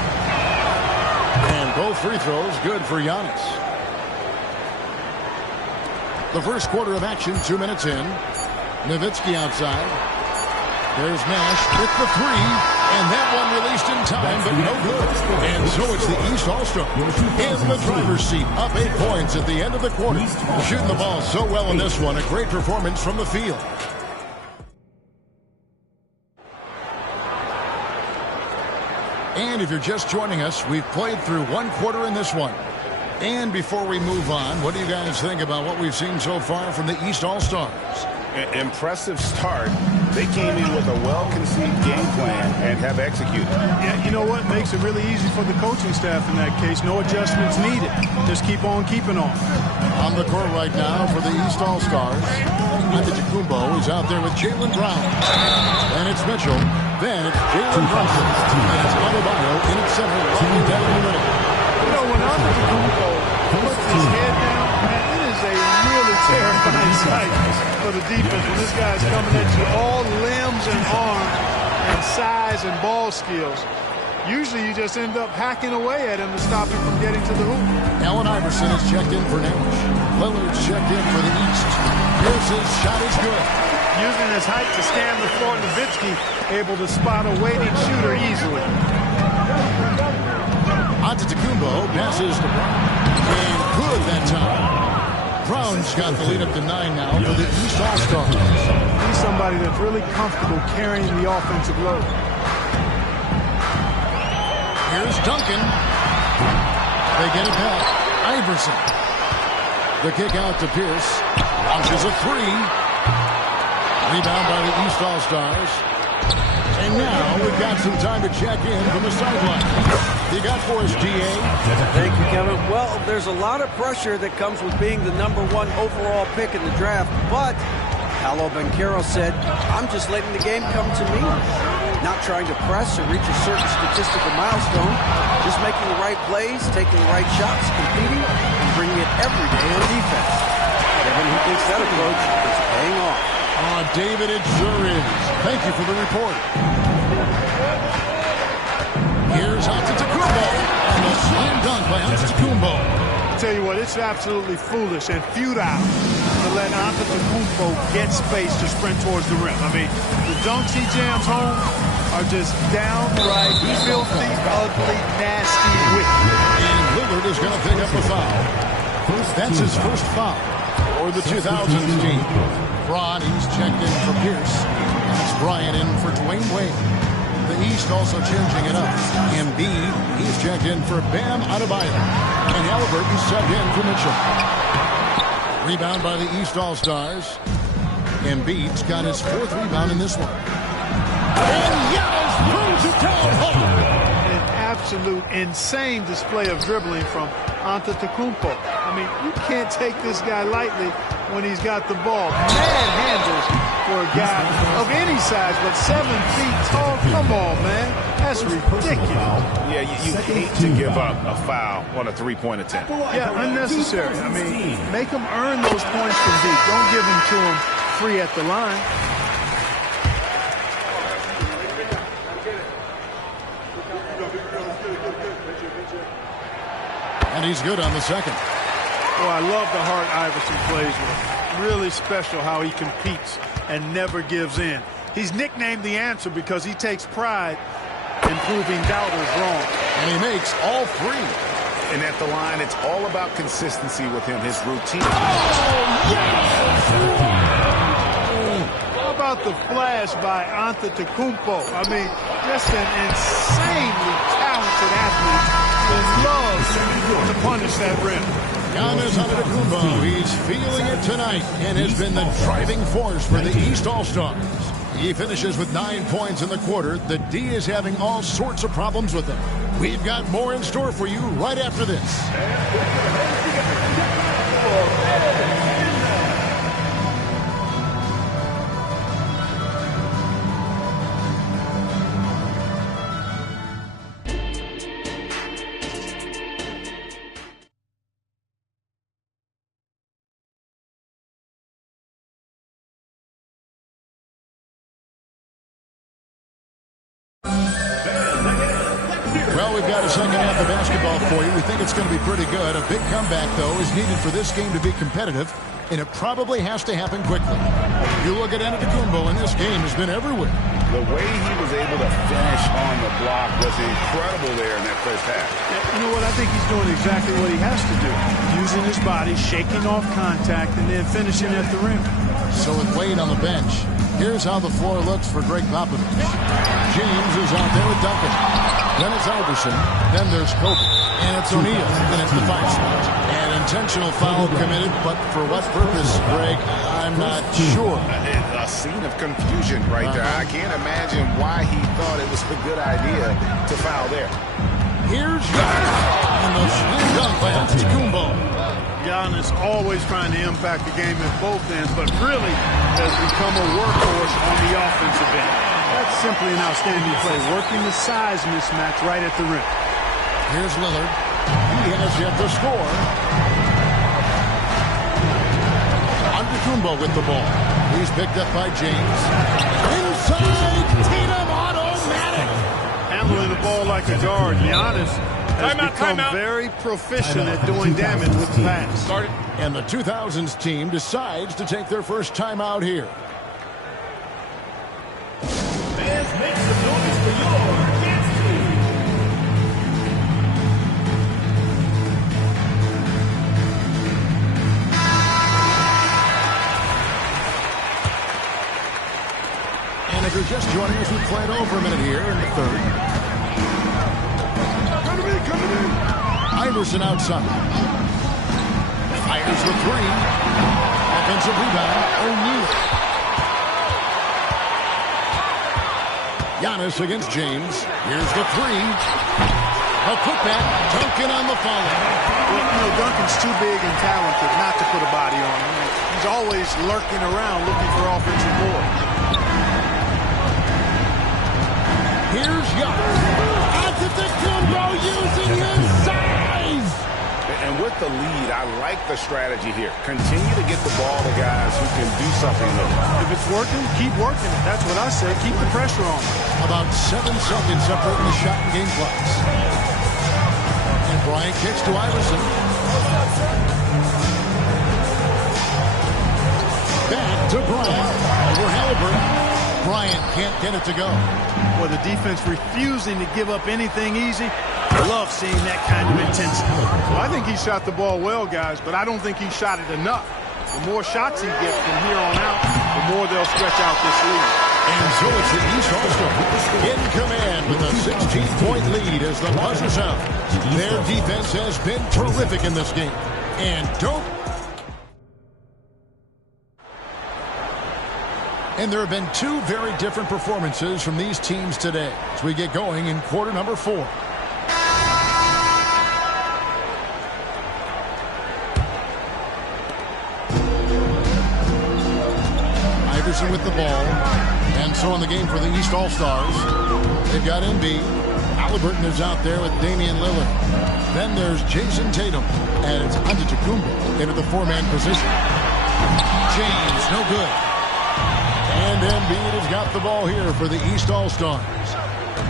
And both free throws good for Giannis. The first quarter of action, 2 minutes in. Nowitzki outside. There's Nash with the three, and that one released in time, but no good. And so it's the East All-Star in the driver's seat, up 8 points at the end of the quarter. Shooting the ball so well in this one, a great performance from the field. And if you're just joining us, we've played through 1 quarter in this one. And before we move on, what do you guys think about what we've seen so far from the East All-Stars? Impressive start. They came in with a well-conceived game plan and have executed. Yeah, you know what? Makes it really easy for the coaching staff in that case. No adjustments needed. Just keep on keeping on. On the court right now for the East All-Stars, Antetokounmpo is out there with Jaylen Brown. Then it's Mitchell. Then it's Jaylen Brunson. And it's Adebayo in its center, right down the middle. You know, when Antetokounmpo puts his head down, man, it is a really terrifying sight for the defense when this guy's coming at you all limbs and arms and size and ball skills. Usually you just end up hacking away at him to stop him from getting to the hoop. Allen Iverson is checked in for Nash. Lillard's checked in for the East. Pierce's shot is good. Using his height to scan the floor, Nowitzki able to spot a waiting shooter easily. Antetokounmpo passes to Brown. And good that time. Brown's got the lead up to 9 now for the East All-Stars. He's somebody that's really comfortable carrying the offensive load. Here's Duncan. They get it back. Iverson. The kick out to Pierce. Launches a three. Rebound by the East All-Stars. And now we've got some time to check in from the sideline. You got for us, D.A.? Thank you, Kevin. Well, there's a lot of pressure that comes with being the #1 overall pick in the draft, but Paolo Banchero said, I'm just letting the game come to me. Not trying to press or reach a certain statistical milestone, just making the right plays, taking the right shots, competing, and bringing it every day on defense. Kevin, he thinks that approach is paying off. Oh, David, it sure is. Thank you for the report. Here's Antetokounmpo, and the slam dunk by Antetokounmpo. I tell you what, it's absolutely foolish and futile to let Antetokounmpo get space to sprint towards the rim. I mean, the dunks he jams home are just downright filthy, ugly, nasty, wicked. And Lillard is going to pick up a foul. That's his first foul for the 2000s team. Braun, he's checked in for Pierce. And it's Bryant in for Dwayne Wade. The East also changing it up. Embiid, he's checked in for Bam Adebayo. And Halliburton subbed in for Mitchell. Rebound by the East All-Stars. Embiid's got his 4th rebound in this one. And Giannis throws it down home. An absolute insane display of dribbling from Antetokounmpo. I mean, you can't take this guy lightly when he's got the ball. Mad handles for a guy of any size, but 7 feet tall. Come on, man. That's ridiculous. Yeah, you hate to give up a foul on a three-point attempt. Yeah, unnecessary. I mean, make them earn those points from deep. Don't give them to them free at the line. And he's good on the second. Oh, I love the heart Iverson plays with. Really special how he competes and never gives in. He's nicknamed the answer because he takes pride in proving doubters wrong. And he makes all 3. And at the line, it's all about consistency with him, his routine. How about the flash by Antetokounmpo? I mean, just an insanely talented athlete who loves to punish that rim. Giannis Antetokounmpo, he's feeling it tonight and has been the driving force for the East All-Stars. He finishes with 9 points in the quarter. The D is having all sorts of problems with him. We've got more in store for you right after this. Well, we've got a second half of basketball for you. We think it's going to be pretty good. A big comeback, though, is needed for this game to be competitive, and it probably has to happen quickly. You look at Antetokounmpo, and this game has been everywhere. The way he was able to finish on the block was incredible there in that first half. You know what? I think he's doing exactly what he has to do. Using his body, shaking off contact, and then finishing at the rim. So with Wade on the bench, here's how the floor looks for Greg Popovich. James is out there with Duncan. Then it's Iverson. Then there's Kobe. And it's O'Neal. Then it's the 5 spot. An intentional foul committed, but for what purpose, Greg? I'm not sure. A scene of confusion right there. I can't imagine why he thought it was a good idea to foul there. Here's Giannis. And the slam dunk by Antetokounmpo. Giannis always trying to impact the game at both ends, but really has become a workhorse on the offensive end. That's simply an outstanding play, working the size mismatch right at the rim. Here's Lillard. He has yet to score. Antetokounmpo with the ball. He's picked up by James. Inside, Tatum, automatic. Handling the ball like a guard. Giannis has become very proficient at doing damage with the pass. And the 2000s team decides to take their first timeout here. Fans, make some noise for your Kansas team. And if you're just joining us, we've played over a minute here in the third. Iverson outside. Fires the 3. Offensive rebound. O'Neal. Giannis against James. Here's the 3. A putback. Duncan on the follow. Well, you know, Duncan's too big and talented not to put a body on him. He's always lurking around looking for offensive boards. Here's Giannis. Antetokounmpo using his size. And with the lead, I like the strategy here. Continue to get the ball to guys who can do something with it. If it's working, keep working it. That's what I say. Keep the pressure on. About 7 seconds separating the shot and game clocks. And Bryant kicks to Iverson. Back to Bryant. Over Halliburton. Bryant can't get it to go. Well, the defense refusing to give up anything easy. I love seeing that kind of intensity. Well, I think he shot the ball well, guys, but I don't think he shot it enough. The more shots he gets from here on out, the more they'll stretch out this lead. And so it's the East All-Stars in command with a 16-point lead as the buzzer sounds. Their defense has been terrific in this game. And there have been 2 very different performances from these teams today as we get going in quarter number 4. Iverson with the ball. And so in the game for the East All-Stars, they've got Embiid. Halliburton is out there with Damian Lillard. Then there's Jason Tatum. And it's Antetokounmpo into the four-man position. James, no good. And Embiid has got the ball here for the East All-Stars.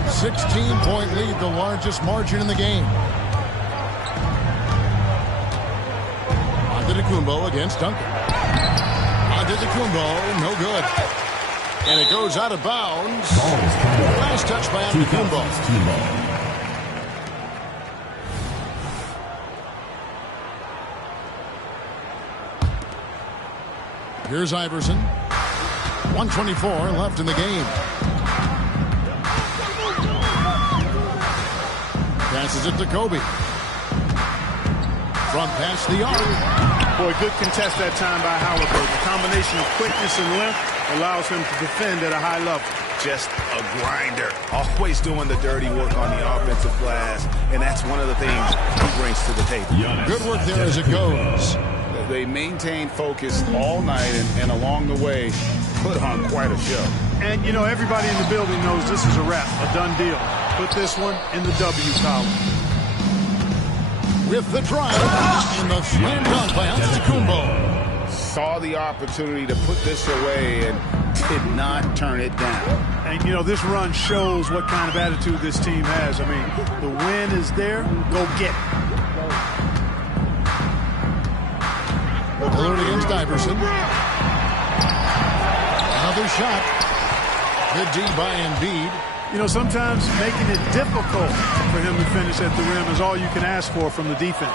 16-point lead, the largest margin in the game. Antetokounmpo against Duncan. Antetokounmpo, no good. And it goes out of bounds. Last touch by Antetokounmpo. Here's Iverson. 1:24 left in the game. Passes it to Kobe. Front pass the arc. Boy, good contest that time by Halliburton. The combination of quickness and length allows him to defend at a high level. Just a grinder. Always doing the dirty work on the offensive glass. And that's one of the things he brings to the table. Good work there as it goes. They maintained focus all night and along the way put on quite a show. And, you know, everybody in the building knows this is a wrap, a done deal. Put this one in the W column. With the drive in the slam dunk by Antetokounmpo. Saw the opportunity to put this away and did not turn it down. And, you know, this run shows what kind of attitude this team has. I mean, the win is there. Go get it. Lillard against Iverson. Another shot. Good D by Embiid. You know, sometimes making it difficult for him to finish at the rim is all you can ask for from the defense.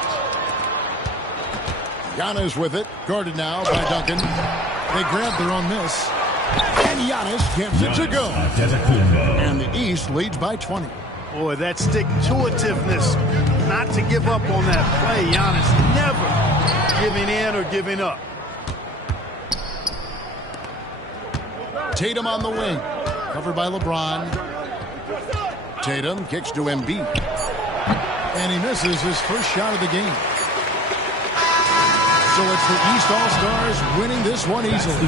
Giannis with it. Guarded now by Duncan. They grab their own miss. And Giannis gets it to go. And the East leads by 20. Boy, that stick-to-itiveness, not to give up on that play. Giannis never giving in or giving up. Tatum on the wing. Covered by LeBron. Tatum kicks to Embiid. And he misses his first shot of the game. So it's the East All-Stars winning this one easily.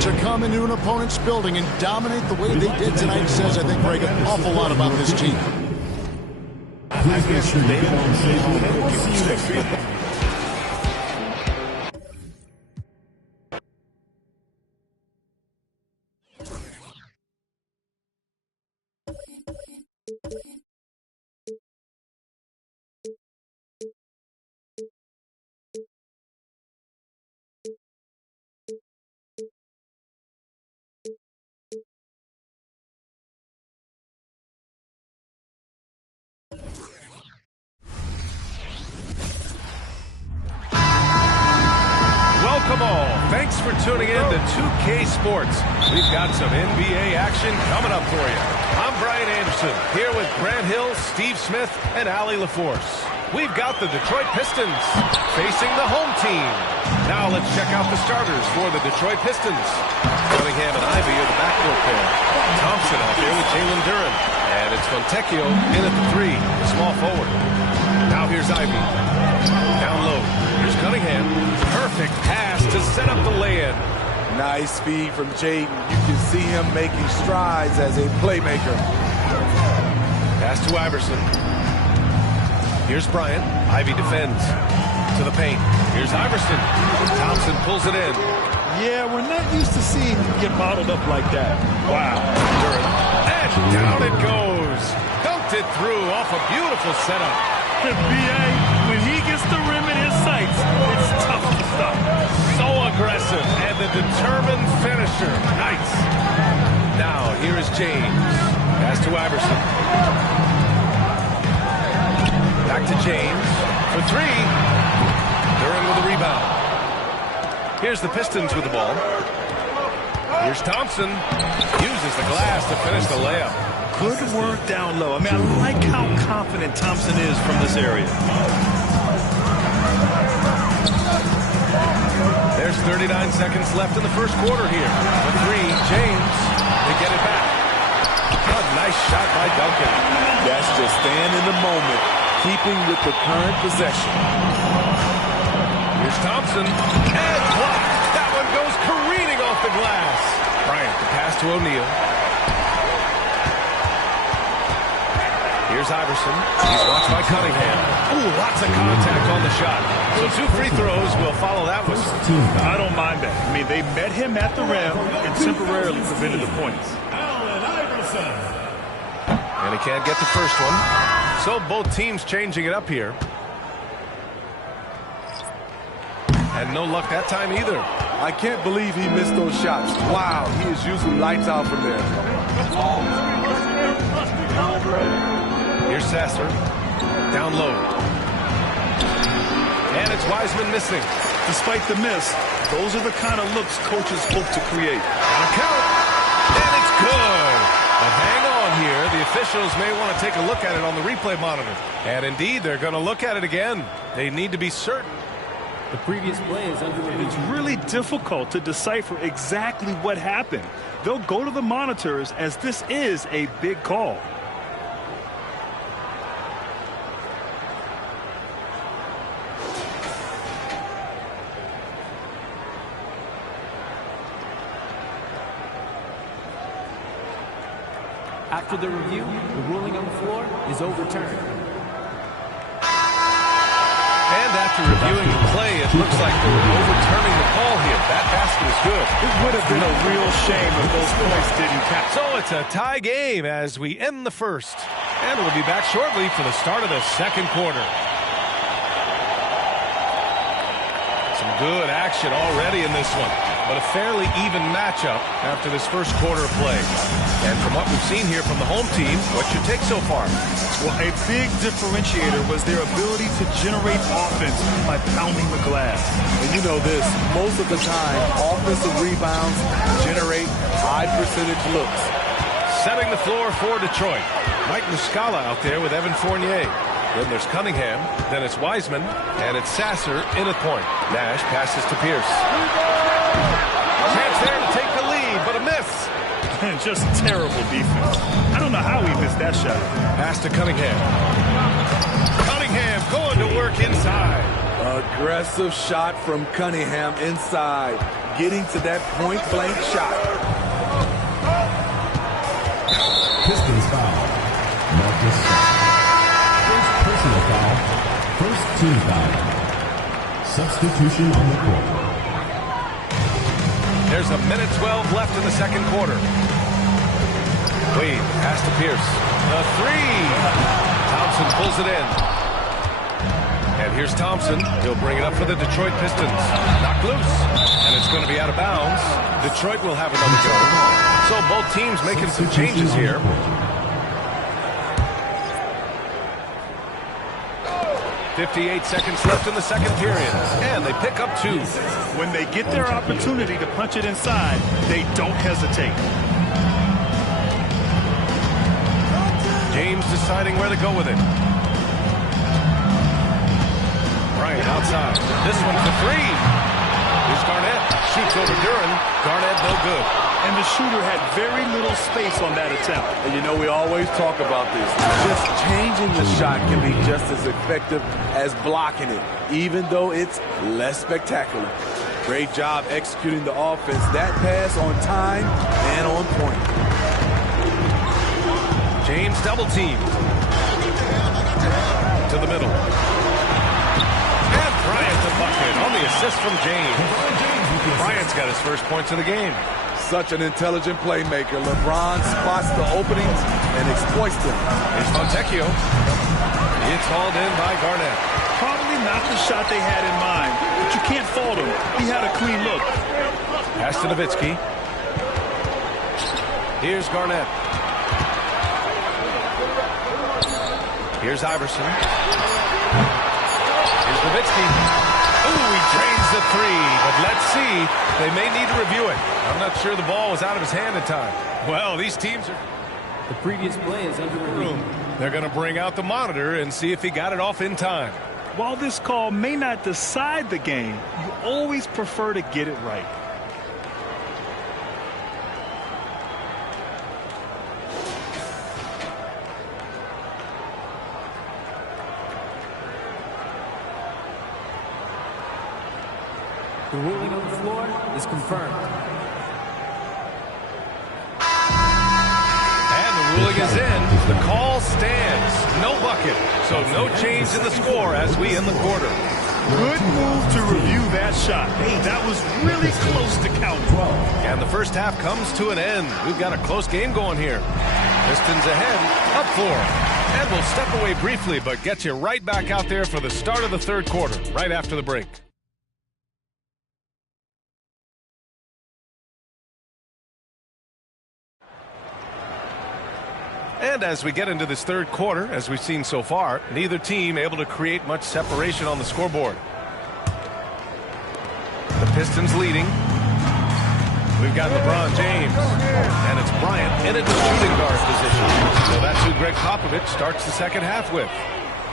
To come into an opponent's building and dominate the way they did tonight says, I think, Greg, an awful lot about this team. Welcome all. Thanks for tuning in to 2K Sports. We've got some NBA action coming up for you. I'm Brian Anderson, here with Grant Hill, Steve Smith, and Allie LaForce. We've got the Detroit Pistons facing the home team. Now let's check out the starters for the Detroit Pistons. Cunningham and Ivy are the backcourt pair. Thompson out there with Jalen Duren. And it's Fontecchio in at the three, the small forward. Now here's Ivy. Down low. Here's Cunningham. Perfect pass to set up the lay-in. Nice feed from Jaden. You can see him making strides as a playmaker. Pass to Iverson. Here's Bryant. Ivy defends. To the paint. Here's Iverson. Thompson pulls it in. Yeah, we're not used to seeing him get bottled up like that. Wow. Duren. And down it goes. Dunked it through off a beautiful setup. B.A., when he gets the rim in his sights, it's tough to stop. So aggressive and the determined finisher. Nice. Now, here is James. Pass to Iverson. Back to James for three. Duren with a rebound. Here's the Pistons with the ball. Here's Thompson. Uses the glass to finish the layup. Good work down low. I mean, I like how confident Thompson is from this area. There's 39 seconds left in the first quarter here. The three, James. They get it back. A nice shot by Duncan. That's just staying in the moment, keeping with the current possession. Here's Thompson. And blocked. That one goes careening off the glass. to O'Neal. Here's Iverson. He's watched by Cunningham. Ooh, lots of contact on the shot. So 2 free throws will follow that whistle. I don't mind that. I mean, they met him at the rim and temporarily prevented the points. And he can't get the first one. So both teams changing it up here. And no luck that time either. I can't believe he missed those shots. Wow, he is usually lights out from there. Here's Sasser. Down low. And it's Wiseman missing. Despite the miss, those are the kind of looks coaches hope to create. On count. And it's good. But hang on here. The officials may want to take a look at it on the replay monitor. And indeed, they're going to look at it again. They need to be certain. The previous play is under review. It's really difficult to decipher exactly what happened. They'll go to the monitors as this is a big call. After the review, the ruling on the floor is overturned. And after reviewing the play, it looks like they were overturning the call here. That basket is good. It would have been a real shame if those points didn't count. So it's a tie game as we end the first. And we'll be back shortly for the start of the second quarter. Some good action already in this one, but a fairly even matchup after this first quarter of play. And from what we've seen here from the home team, what's your take so far? Well, a big differentiator was their ability to generate offense by pounding the glass. And you know this, most of the time, offensive rebounds generate high percentage looks. Setting the floor for Detroit. Mike Muscala out there with Evan Fournier. Then there's Cunningham, then it's Wiseman, and it's Sasser in at point. Nash passes to Pierce. Chance there to take the lead, but a miss. And just terrible defense. I don't know how he missed that shot. Pass to Cunningham. Cunningham going to work inside. Aggressive shot from Cunningham inside, getting to that point-blank shot. Pistons foul. Marcus Smart. First personal foul. First team foul. Substitution on the court. There's a minute 12 left in the second quarter. Wade, pass to Pierce. The three. Thompson pulls it in. And here's Thompson. He'll bring it up for the Detroit Pistons. Knocked loose. And it's going to be out of bounds. Detroit will have another go. So both teams making some changes here. 58 seconds left in the second period. And they pick up 2. When they get their opportunity to punch it inside, they don't hesitate. James deciding where to go with it. Bryant outside. This one for 3. Here's Garnett. Shoots over Duran. Garnett no good. And the shooter had very little space on that attempt. And you know, we always talk about this. Just changing the shot can be just as effective as blocking it, even though it's less spectacular. Great job executing the offense. That pass on time and on point. James double team. To the middle. And Bryant the bucket on the assist from James. Bryant's got his first points of the game. Such an intelligent playmaker. LeBron spots the openings and exploits them. Here's Fontecchio. It's hauled in by Garnett. Probably not the shot they had in mind, but you can't fault him. He had a clean look. Pass to Nowitzki. Here's Garnett. Here's Iverson. Here's Nowitzki. Ooh, he drains the 3, but let's see. They may need to review it. I'm not sure the ball was out of his hand in time. Well, these teams are... The previous play is under review. They're going to bring out the monitor and see if he got it off in time. While this call may not decide the game, you always prefer to get it right. The ruling on the floor is confirmed. ruling is in. The call stands. No bucket. So no change in the score as we end the quarter. Good move to review that shot. That was really close to counting. And the first half comes to an end. We've got a close game going here. Pistons ahead, up 4. And we'll step away briefly, but get you right back out there for the start of the third quarter, right after the break. And as we get into this third quarter, as we've seen so far, neither team able to create much separation on the scoreboard. The Pistons leading. We've got LeBron James, and it's Bryant in a shooting guard position. So that's who Greg Popovich starts the second half with.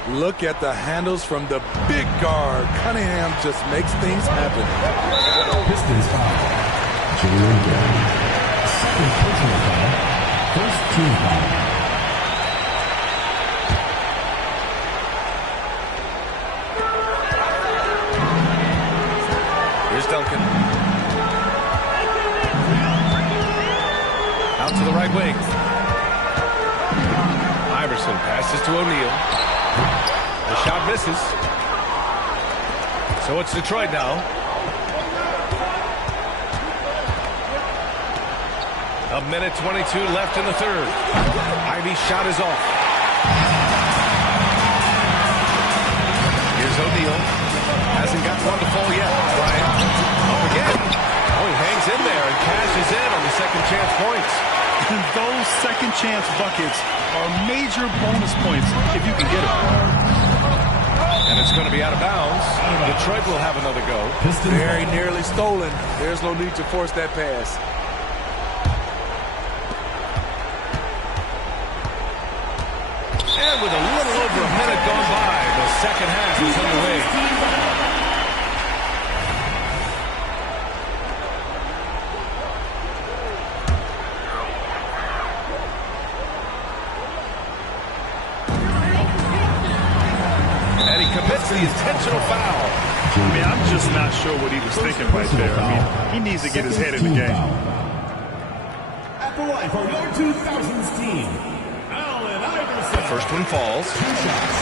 Look at the handles from the big guard. Cunningham just makes things happen. Pistons foul. Jalen Green. Second personal foul. First team foul. Here's Duncan. Out to the right wing. Iverson passes to O'Neal. The shot misses. So it's Detroit now. A minute 22 left in the third. Ivy's shot is off. Here's O'Neal. Hasn't got one to fall yet. Bryant up again. Oh, he hangs in there and cashes in on the second chance points. And those second chance buckets are major bonus points if you can get it. And it's going to be out of bounds. Detroit will have another go. Very nearly stolen. There's no need to force that pass. And with a little over a minute gone by, the second half is underway. And he commits the intentional foul. I mean, I'm just not sure what he was thinking right there. I mean, he needs to get his head in the game. At the line for your 2000s team, Allen Iverson. The first one falls. 2 shots.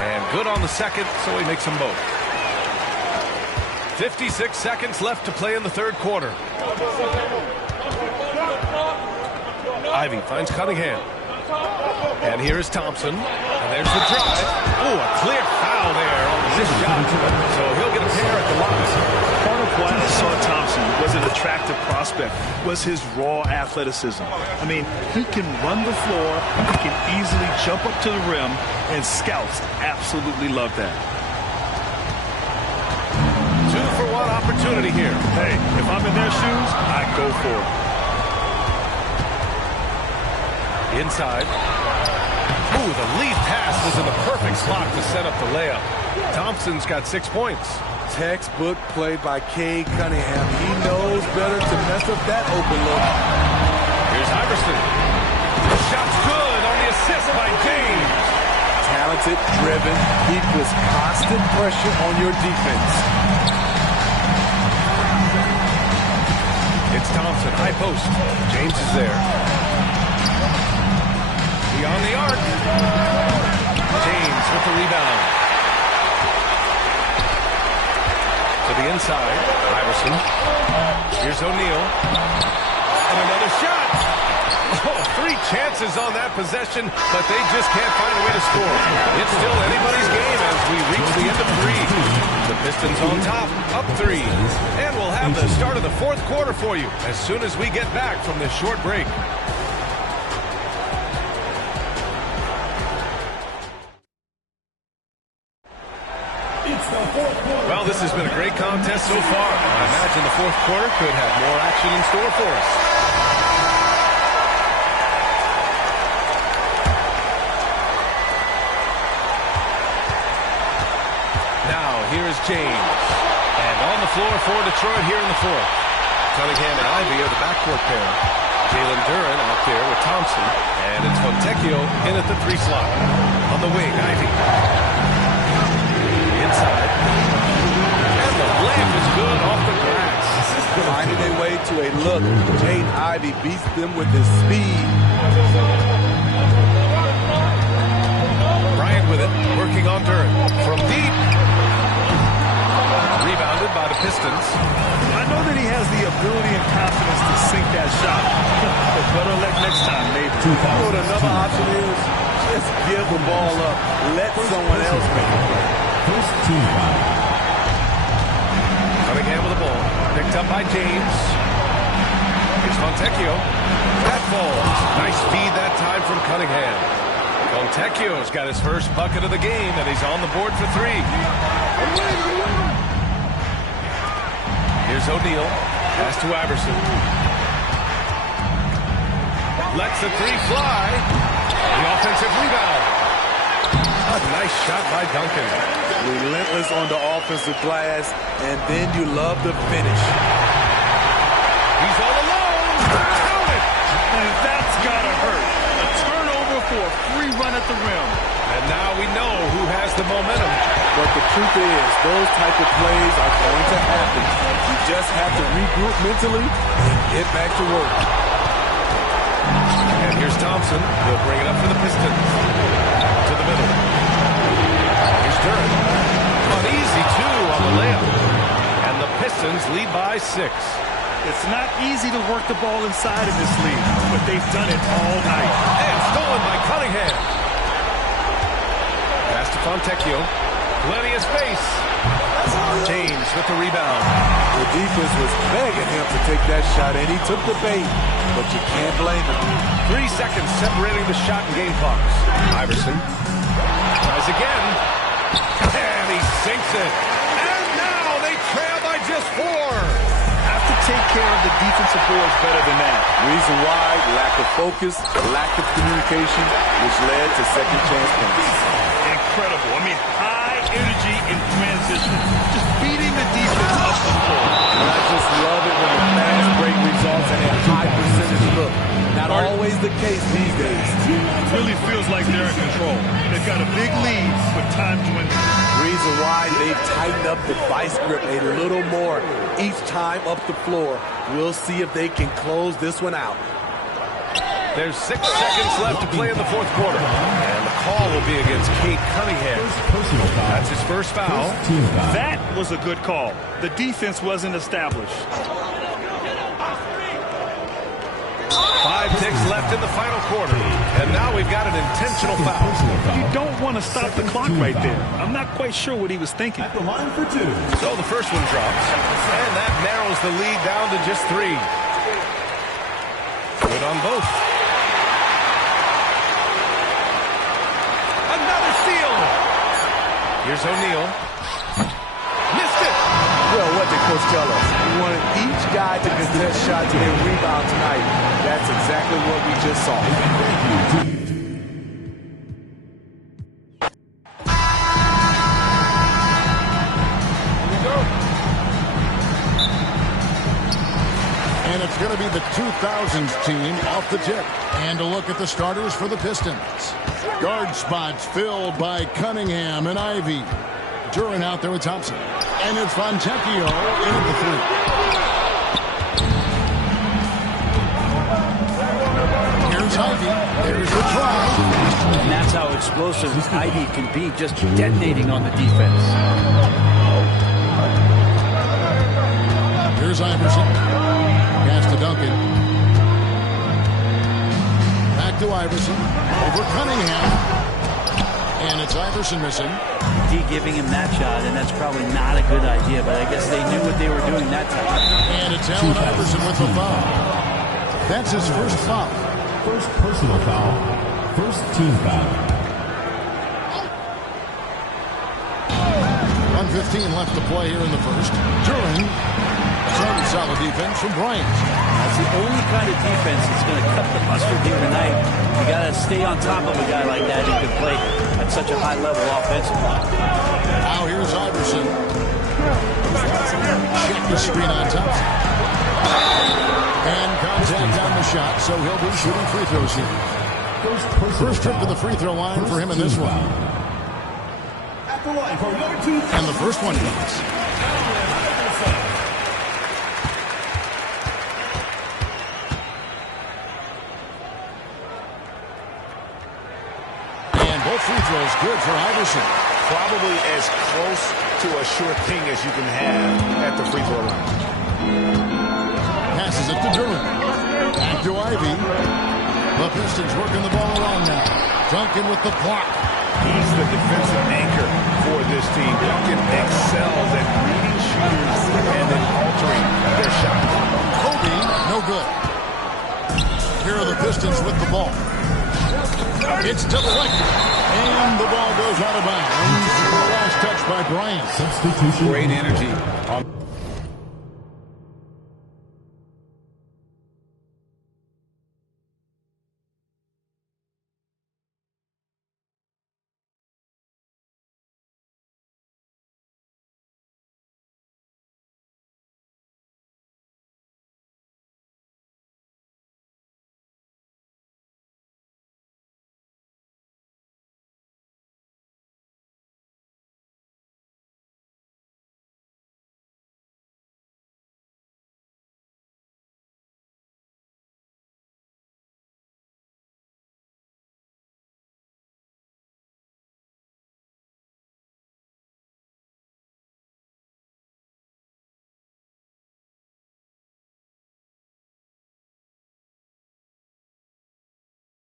And good on the second, so he makes them both. 56 seconds left to play in the third quarter. Ivy finds Cunningham. And here is Thompson. And there's the drive. Oh, a clear foul there on this shot. So he'll get a pair at the line. Part of why I saw Thompson was an attractive prospect was his raw athleticism. I mean, he can run the floor, he can easily jump up to the rim, and scouts absolutely love that. 2-for-1 opportunity here. Hey, if I'm in their shoes, I go for it. Inside. Ooh, the lead pass was in the perfect spot to set up the layup. Thompson's got 6 points. Textbook play by Cade Cunningham. He knows better to mess up that open look. Here's Iverson. The shot's good on the assist by James. Talented, driven, he puts constant pressure on your defense. It's Thompson, high post. James is there. On the arc. James with the rebound. To the inside. Iverson. Here's O'Neal. And another shot. Oh, 3 chances on that possession, but they just can't find a way to score. It's still anybody's game as we reach the end of 3. The Pistons on top, up 3. And we'll have the start of the fourth quarter for you as soon as we get back from this short break. Well, this has been a great contest so far. I imagine the fourth quarter could have more action in store for us. Now, here is James. And on the floor for Detroit here in the fourth. Cunningham and Ivy are the backcourt pair. Jalen Duren out there with Thompson. And it's Fontecchio in at the 3 slot. On the wing, Ivy. Inside. And the layup is good off the glass. look, Jaden Ivey beats them with his speed. Bryant with it, working on Duran. From deep. Rebounded by the Pistons. I know that he has the ability and confidence to sink that shot. But better luck next time, maybe. You know what another option is? Just give the ball up. Let someone else make it play. First team foul. Cunningham with the ball. Picked up by James. Here's Fontecchio. That falls. Nice feed that time from Cunningham. Fontecchio's got his first bucket of the game, and he's on the board for three. Here's O'Neal. Pass to Iverson. Lets the three fly. The offensive rebound. A nice shot by Duncan. Relentless on the offensive glass, and then you love the finish. He's all alone. Count it. And that's gotta hurt. A turnover for a free run at the rim. And now we know who has the momentum. But the truth is, those type of plays are going to happen. You just have to regroup mentally and get back to work. And here's Thompson. He'll bring it up for the Pistons. To the middle. Here's Duran. An easy two on the layup. And the Pistons lead by 6. It's not easy to work the ball inside in this league, but they've done it all night. And stolen by Cunningham. Pass to Fontecchio. Plenty of space. James with the rebound. The defense was begging him to take that shot, and he took the bait, but you can't blame him. 3 seconds separating the shot and game clocks. Iverson tries again. And he sinks it. And now they trail by just 4. Have to take care of the defensive boards better than that. Reason why, lack of focus, lack of communication, which led to second chance points. Incredible. I mean, high energy in transition. Just beating the defense up the floor. And I just love it when the fast break results in a high percentage look. Not always the case these days. It really feels like they're in control. They've got a big lead, but time dwindling. Reason why they've tightened up the vice grip a little more each time up the floor. We'll see if they can close this one out. There's 6 seconds left to play in the fourth quarter. And the call will be against Kate Cunningham. That's his first foul. That was a good call. The defense wasn't established. 5 ticks left in the final quarter. And now we've got an intentional foul. You don't want to stop the clock right there. I'm not quite sure what he was thinking. At the line for 2. So the first one drops. And that narrows the lead down to just 3. Good on both. Another steal. Here's O'Neal. Missed it. Well, what did Coach tell us? We wanted each guy to contest shots and rebound tonight. That's exactly what we just saw. And it's going to be the 2000s team off the tip. And a look at the starters for the Pistons. Guard spots filled by Cunningham and Ivey. Duran out there with Thompson. And it's Fontecchio in at the 3. Here's Ivey. There's the try. And that's how explosive Ivey can be, just detonating on the defense. Here's Iverson. Pass to Duncan. Back to Iverson. Over Cunningham. And it's Iverson missing. D giving him that shot, and that's probably not a good idea, but I guess they knew what they were doing that time. And it's Allen Iverson with the foul. That's his first foul. First personal foul. First team foul. 1:15 left to play here in the first. Duran. Some solid defense from Bryant. That's the only kind of defense that's going to cut the mustard here tonight. You got to stay on top of a guy like that who can play at such a high level offensively. Now here's Iverson. Check the screen on Thompson. And contact on the shot, so he'll be shooting free throws here. First trip to the free throw line for him in this one. And the first one counts. is good for Iverson. Probably as close to a sure thing as you can have at the free throw line. Passes it to Durham. Back to Ivy. The Pistons working the ball around now. Duncan with the block. He's the defensive anchor for this team. Duncan excels at reading shooters and then altering their shot. Kobe, no good. Here are the Pistons with the ball. It's deflected. And the ball goes out of bounds. Last touch by Bryant. Substitution. Great energy.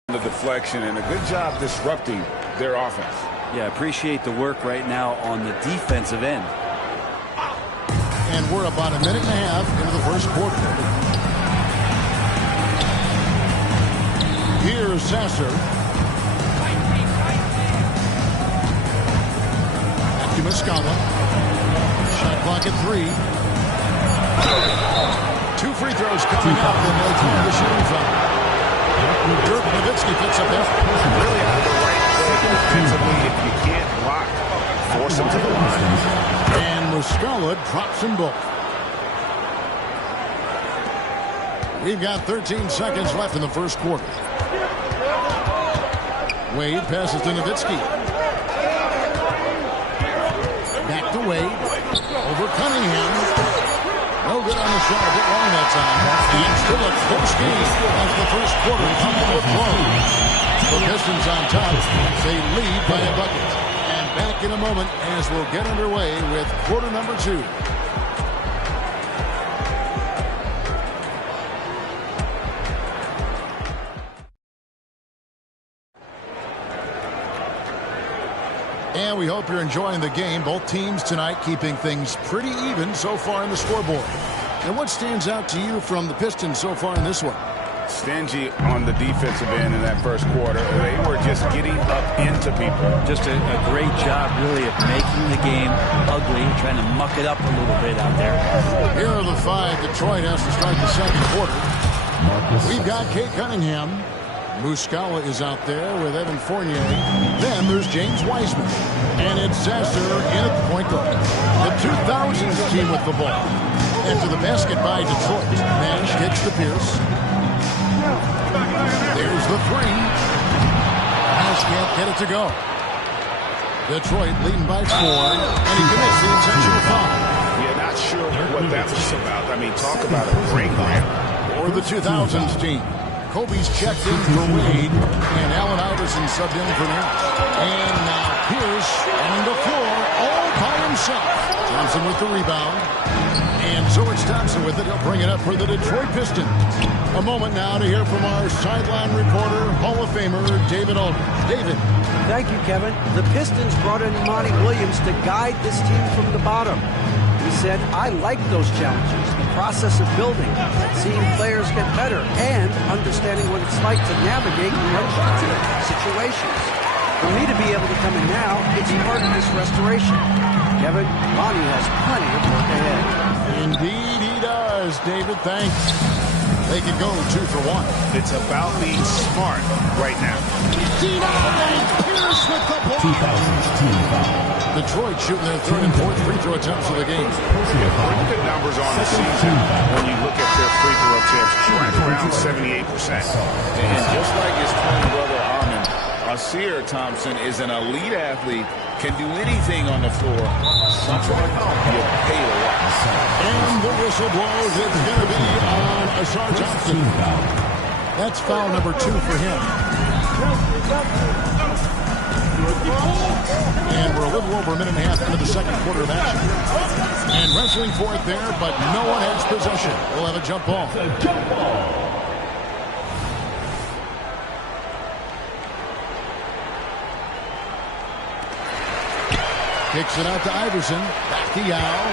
The deflection and a good job disrupting their offense. Yeah, appreciate the work right now on the defensive end. And we're about a minute and a half into the first quarter. Here's Sasser. Back to Muscala. Shot clock at 3. 2 free throws coming up, and they'll call the shooting foul. Dirk Nowitzki picks up that. Really out of the right play defensively. If you can't block, force them to the line. And Muscala drops them both. We've got 13 seconds left in the first quarter. Wade passes to Nowitzki. Back to Wade. Over Cunningham. No good on the shot. A bit long that time. And still a close game as the first quarter comes to a close. The Pistons on top. They lead by a bucket. And back in a moment as we'll get underway with quarter number 2. And we hope you're enjoying the game. Both teams tonight keeping things pretty even so far in the scoreboard. And what stands out to you from the Pistons so far in this one? Stingy on the defensive end in that first quarter. They were just getting up into people. Just a great job, really, of making the game ugly, trying to muck it up a little bit out there. Here are the 5. Detroit has to start the second quarter. We've got Kate Cunningham. Muscala is out there with Evan Fournier. Then there's James Wiseman. And it's Sasser in at the point guard. The 2000s team with the ball. And to the basket by Detroit. Nash gets to Pierce. There's the 3. Nash can't get it to go. Detroit leading by 4. And he commits the intentional foul. Yeah, not sure what that was about. I mean, talk about a break grab. Or the 2000s team. Kobe's checked in for Wade, and Allen Iverson subbed in for Nash. And now Pierce on the floor all by himself. Thompson with the rebound. And so it's Thompson with it. He'll bring it up for the Detroit Pistons. A moment now to hear from our sideline reporter, Hall of Famer, David Aldridge. David. Thank you, Kevin. The Pistons brought in Monty Williams to guide this team from the bottom. He said, I like those challenges, the process of building, seeing players get better, and understanding what it's like to navigate crunch situations. For me to be able to come in now, it's part of this restoration. Kevin, Monty has plenty of work ahead. Indeed he does, David. Thanks. They can go 2 for 1. It's about being smart right now. Denied! Pierce with the block. 2000s team foul. Detroit shooting their 3rd and 4th free throw attempts of the game. Pretty good numbers on the season when you look at their free throw attempts, right around 78%. And just like his twin brother Armin, Asir Thompson is an elite athlete, can do anything on the floor. Sometimes you pay a lot. And the whistle blows. It's going to be on Asar Thompson. That's foul number 2 for him. And we're a little over a minute and a half into the second quarter of action. And wrestling for it there, but no one has possession. We'll have a jump ball. Kicks it out to Iverson. Back to Yao.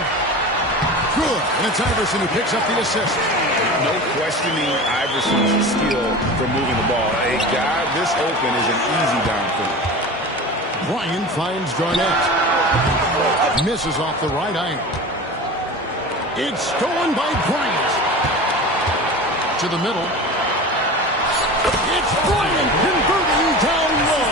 Good. And it's Iverson who picks up the assist. No questioning Iverson's skill for moving the ball. A guy this open is an easy down for him. Bryant finds Garnett. Misses off the right iron. It's stolen by Bryant. To the middle. It's Bryant converting down low.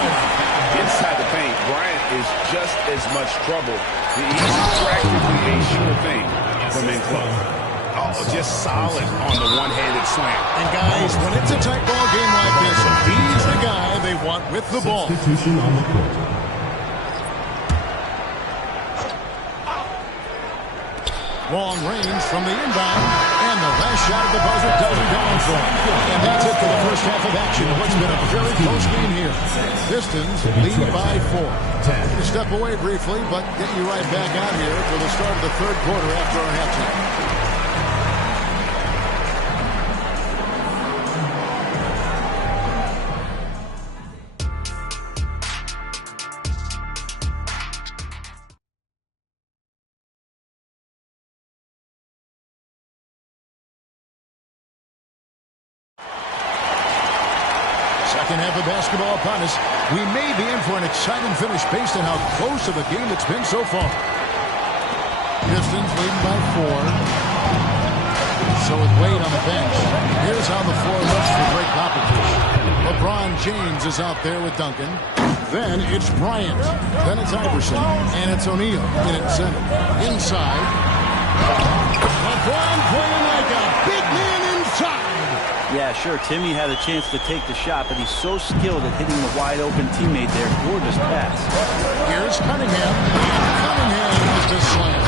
Inside the paint, Bryant is just as much trouble. He's practically a sure thing from in close. Oh, just solid on the one-handed slam. And guys, when it's a tight ball game like this, he's the guy they want with the ball. Substitution on the court. Long range from the inbound, and the last shot at the buzzer doesn't go in for him. And that's it for the first half of action. What's been a very close game here. Pistons lead by 4. We'll step away briefly, but get you right back out here for the start of the third quarter after our halftime. Second half of basketball upon us. We may be in for an exciting finish based on how close of a game it's been so far. Pistons leading by 4. So with Wade on the bench, here's how the floor looks for Greg Popovich. LeBron James is out there with Duncan. Then it's Bryant. Then it's Iverson. And it's O'Neal in at center. Inside. LeBron playing like a big man inside. Yeah, sure, Timmy had a chance to take the shot, but he's so skilled at hitting the wide-open teammate there. Gorgeous pass. Here's Cunningham. Cunningham with the slam.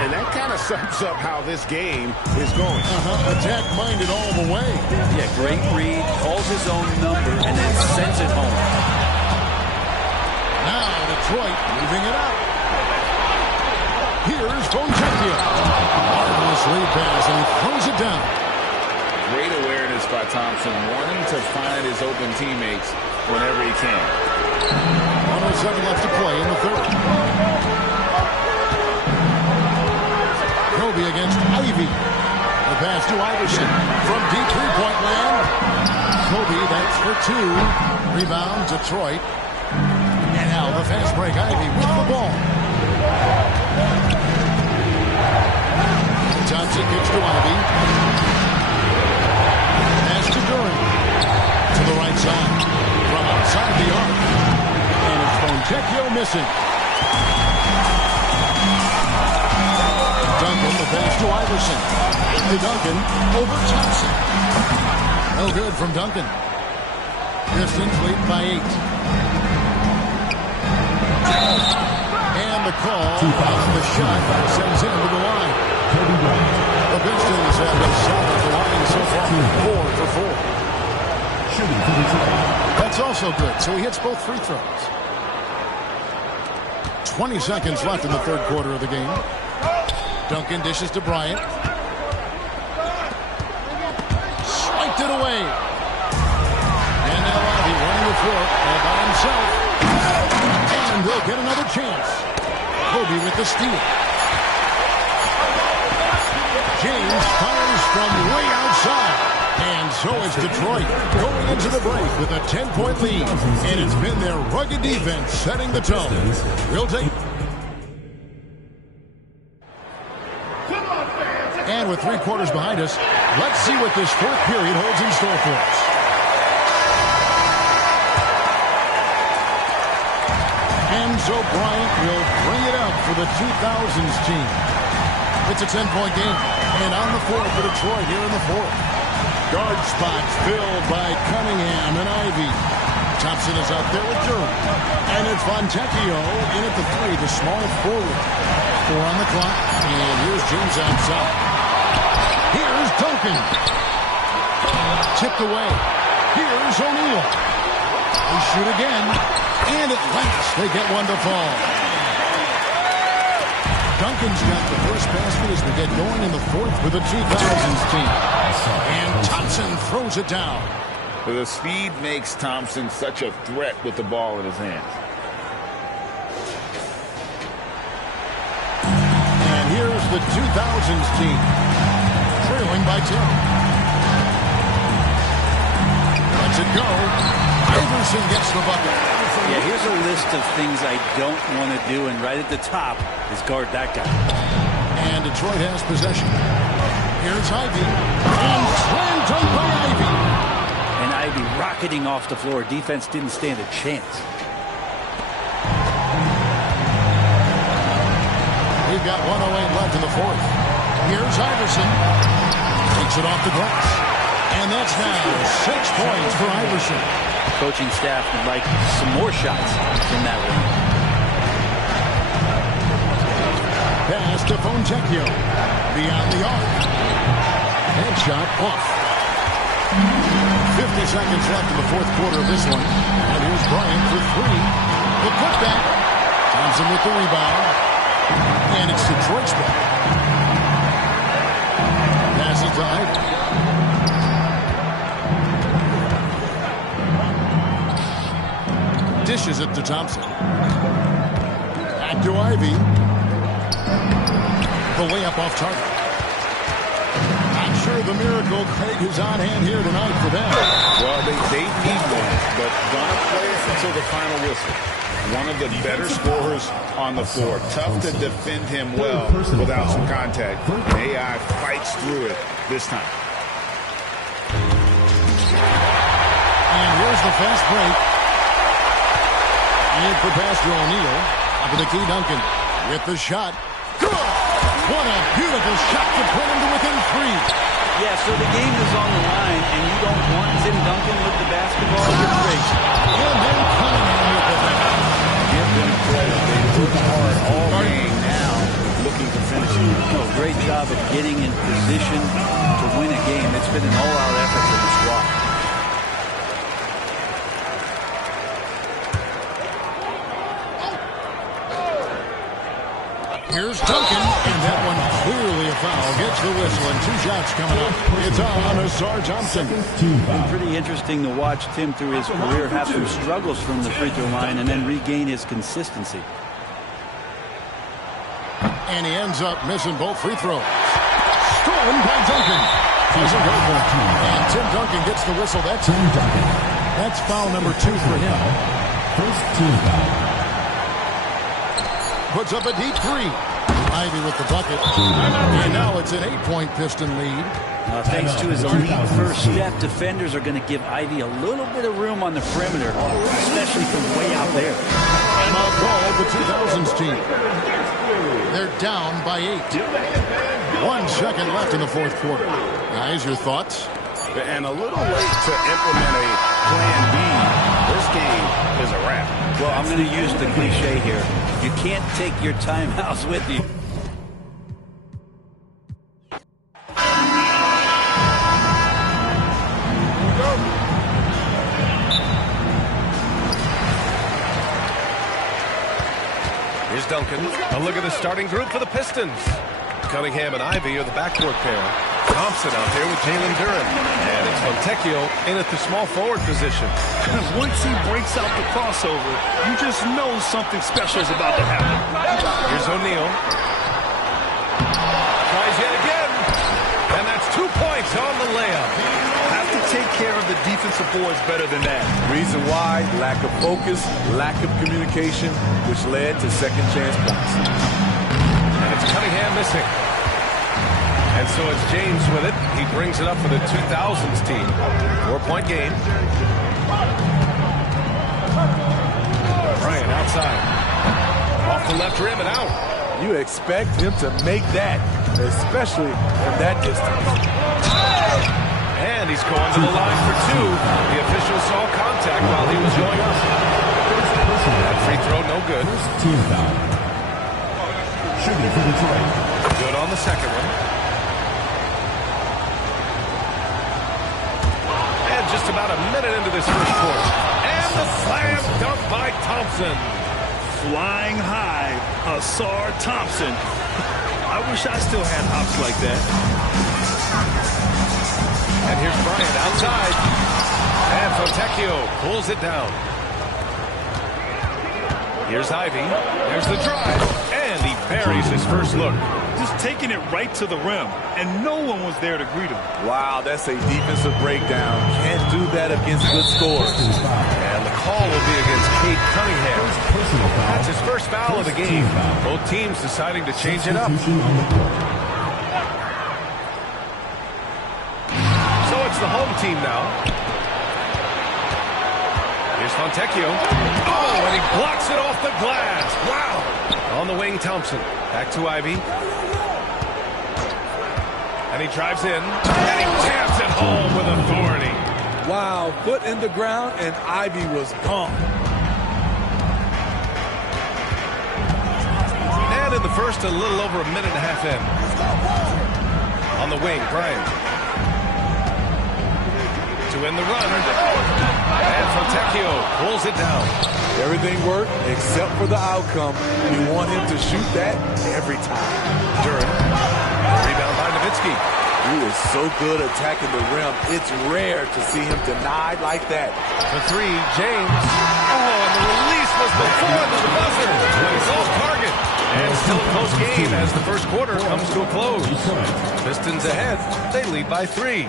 And that kind of sums up how this game is going. Attack-minded all the way. Yeah, great read, calls his own number, and then sends it home. Now Detroit moving it up. Here's Fontecchio. Marvelous lead pass, and he throws it down. Great awareness by Thompson, wanting to find his open teammates whenever he can. 1:07 left to play in the third. Kobe against Ivy. The pass to Iverson from deep three-point land. Kobe, that's for 2. Rebound, Detroit. And now the fast break. Ivy with the ball. Thompson kicks to Ivy. To Durant. To the right side. From outside the arc. And it's Fontecchio missing. Duncan, the pass to Iverson. To Duncan, over Thompson. No good from Duncan. Pistons lead by 8. And the call on the shot sends him to the line. The Pistons have been solid for line so far. 4 for 4. That's also good. So he hits both free throws. 20 seconds left in the third quarter of the game. Duncan dishes to Bryant. Swiped it away. And now Ivy running the floor all by himself. And they'll get another chance. Kobe with the steal. James fires from way outside. And so it's Detroit going into the break with a 10-point lead. And it's been their rugged defense setting the tone. We'll take... And with 3 quarters behind us, let's see what this fourth period holds in store for us. Enzo Bryant will bring it up for the 2000s team. It's a 10-point game. And on the floor for Detroit here in the fourth. Guard spots filled by Cunningham and Ivy. Thompson is out there with Durant. And it's Fontecchio in at the 3, the small forward. 4 on the clock. And here's James outside. Here's Duncan. Tipped away. Here's O'Neal. They shoot again. And at last, they get one to fall. Duncan's got the first basket as we get going in the fourth for the 2000s team. And Thompson throws it down. The speed makes Thompson such a threat with the ball in his hands. And here's the 2000s team, trailing by 10. Lets it go. Iverson gets the bucket. Yeah, here's a list of things I don't want to do, and right at the top is guard that guy. And Detroit has possession. Here's Ivy. And slam dunk by Ivy. And Ivy rocketing off the floor. Defense didn't stand a chance. We've got 1:08 left in the fourth. Here's Iverson. Takes it off the glass. And that's now 6 points for Iverson. Coaching staff would like some more shots from that range. Pass to Fontecchio. Beyond the arc. Headshot off. 50 seconds left in the fourth quarter of this one. And here's Bryant for three. The putback. Thompson with the rebound. And it's Detroit's ball. Passes to Ivy. Dishes it to Thompson. Back to Ivy. The layup off target. Not sure the miracle Craig is on hand here tonight for them. Well, they need one, but gonna play it until the final whistle. One of the better scorers on the floor. Tough to defend him well without some contact. AI fights through it this time. And here's the fast break. And for Pastor O'Neal. Up to the key, Duncan. With the shot. Good! What a beautiful shot to put him to within three. Yeah, so the game is on the line, and you don't want Tim Duncan with the basketball. You're great. And then Cunningham with the back. Give them credit. They worked hard all game now, looking to finish it. Oh, great job of getting in position to win a game. It's been an all-out effort for the squad. Here's Duncan, and that one clearly a foul. Gets the whistle, and two shots coming up. It's on Asar Thompson. Been pretty interesting to watch Tim through his career have some struggles from the free throw line and then regain his consistency. And he ends up missing both free throws. Stolen by Duncan. Doesn't go for it. And Tim Duncan gets the whistle. That's foul number 2 for him. First team foul. Puts up a deep three. Ivy with the bucket. And now it's an 8-point Piston lead. Thanks to his elite first step, defenders are going to give Ivy a little bit of room on the perimeter, especially from way out there. And I'll call the 2000s team. They're down by 8. 1 second left in the fourth quarter. Guys, your thoughts? And a little late to implement a plan B. This game is a wrap. Well, I'm going to use the cliche here. You can't take your timeouts with you. Here's Duncan. A look at the starting group for the Pistons. Cunningham and Ivy are the backcourt pair. Thompson out there with Jalen Duren. And it's Fontecchio in at the small forward position. Once he breaks out the crossover, you just know something special is about to happen. Here's O'Neal. Tries yet again. And that's 2 points on the layup. Have to take care of the defensive boards better than that. Reason why, lack of focus, lack of communication, which led to second chance points. And it's Cunningham missing. And so it's James with it. He brings it up for the 2000s team. 4-point game. Bryant outside. Off the left rim and out. You expect him to make that, especially from that distance. And he's going to the line for 2. The official saw contact while he was going up. That free throw no good. Team foul. Shooting for Detroit. Good on the second one. And And just about a minute into this first quarter. And the slam dunk by Thompson. Flying high, Asar Thompson. I wish I still had hops like that. And here's Bryant outside. And Fontecchio pulls it down. Here's Ivy. There's the drive. And he buries his first look. Just taking it right to the rim, and no one was there to greet him. Wow, that's a defensive breakdown. Can't do that against good scores. And the call will be against Cade Cunningham. That's his first foul of the game. Both teams deciding to change it up. So it's the home team now. Here's Fontecchio. Oh, and he blocks it off the glass. Wow. On the wing, Thompson. Back to Ivy. And he drives in. And he jams it home with authority. Wow, foot in the ground, and Ivy was gone. And in the first, a little over a minute and a half in. On the wing, Bryant. To win the run. And Fontecchio pulls it down. Everything worked except for the outcome. You want him to shoot that every time. Duran. Rebound by Nowitzki. He is so good attacking the rim. It's rare to see him denied like that. The three, James. Oh, and the release was before the buzzer. He's off target. And still a close game as the first quarter comes to a close. Pistons ahead. They lead by 3.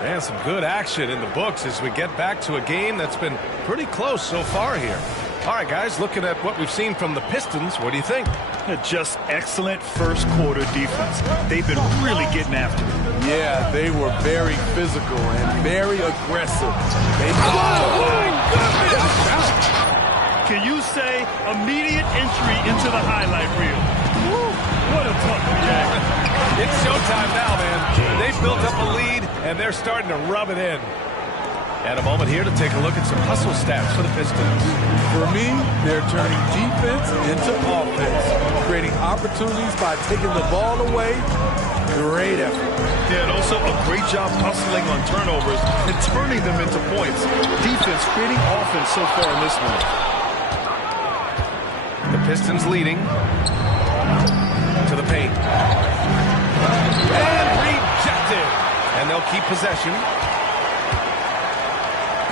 And some good action in the books as we get back to a game that's been pretty close so far here. All right, guys, looking at what we've seen from the Pistons, what do you think? Just excellent first quarter defense. They've been really getting after it. Yeah, they were very physical and very aggressive. Oh, my goodness! Can you say immediate entry into the highlight reel? Woo, what a tough reaction. It's showtime now, man. They've built up a lead, and they're starting to rub it in. And a moment here to take a look at some hustle stats for the Pistons. For me, they're turning defense into offense, creating opportunities by taking the ball away. Great effort. Yeah, and also a great job hustling on turnovers and turning them into points. Defense creating offense so far in this one. The Pistons leading to the paint. And rejected. And they'll keep possession.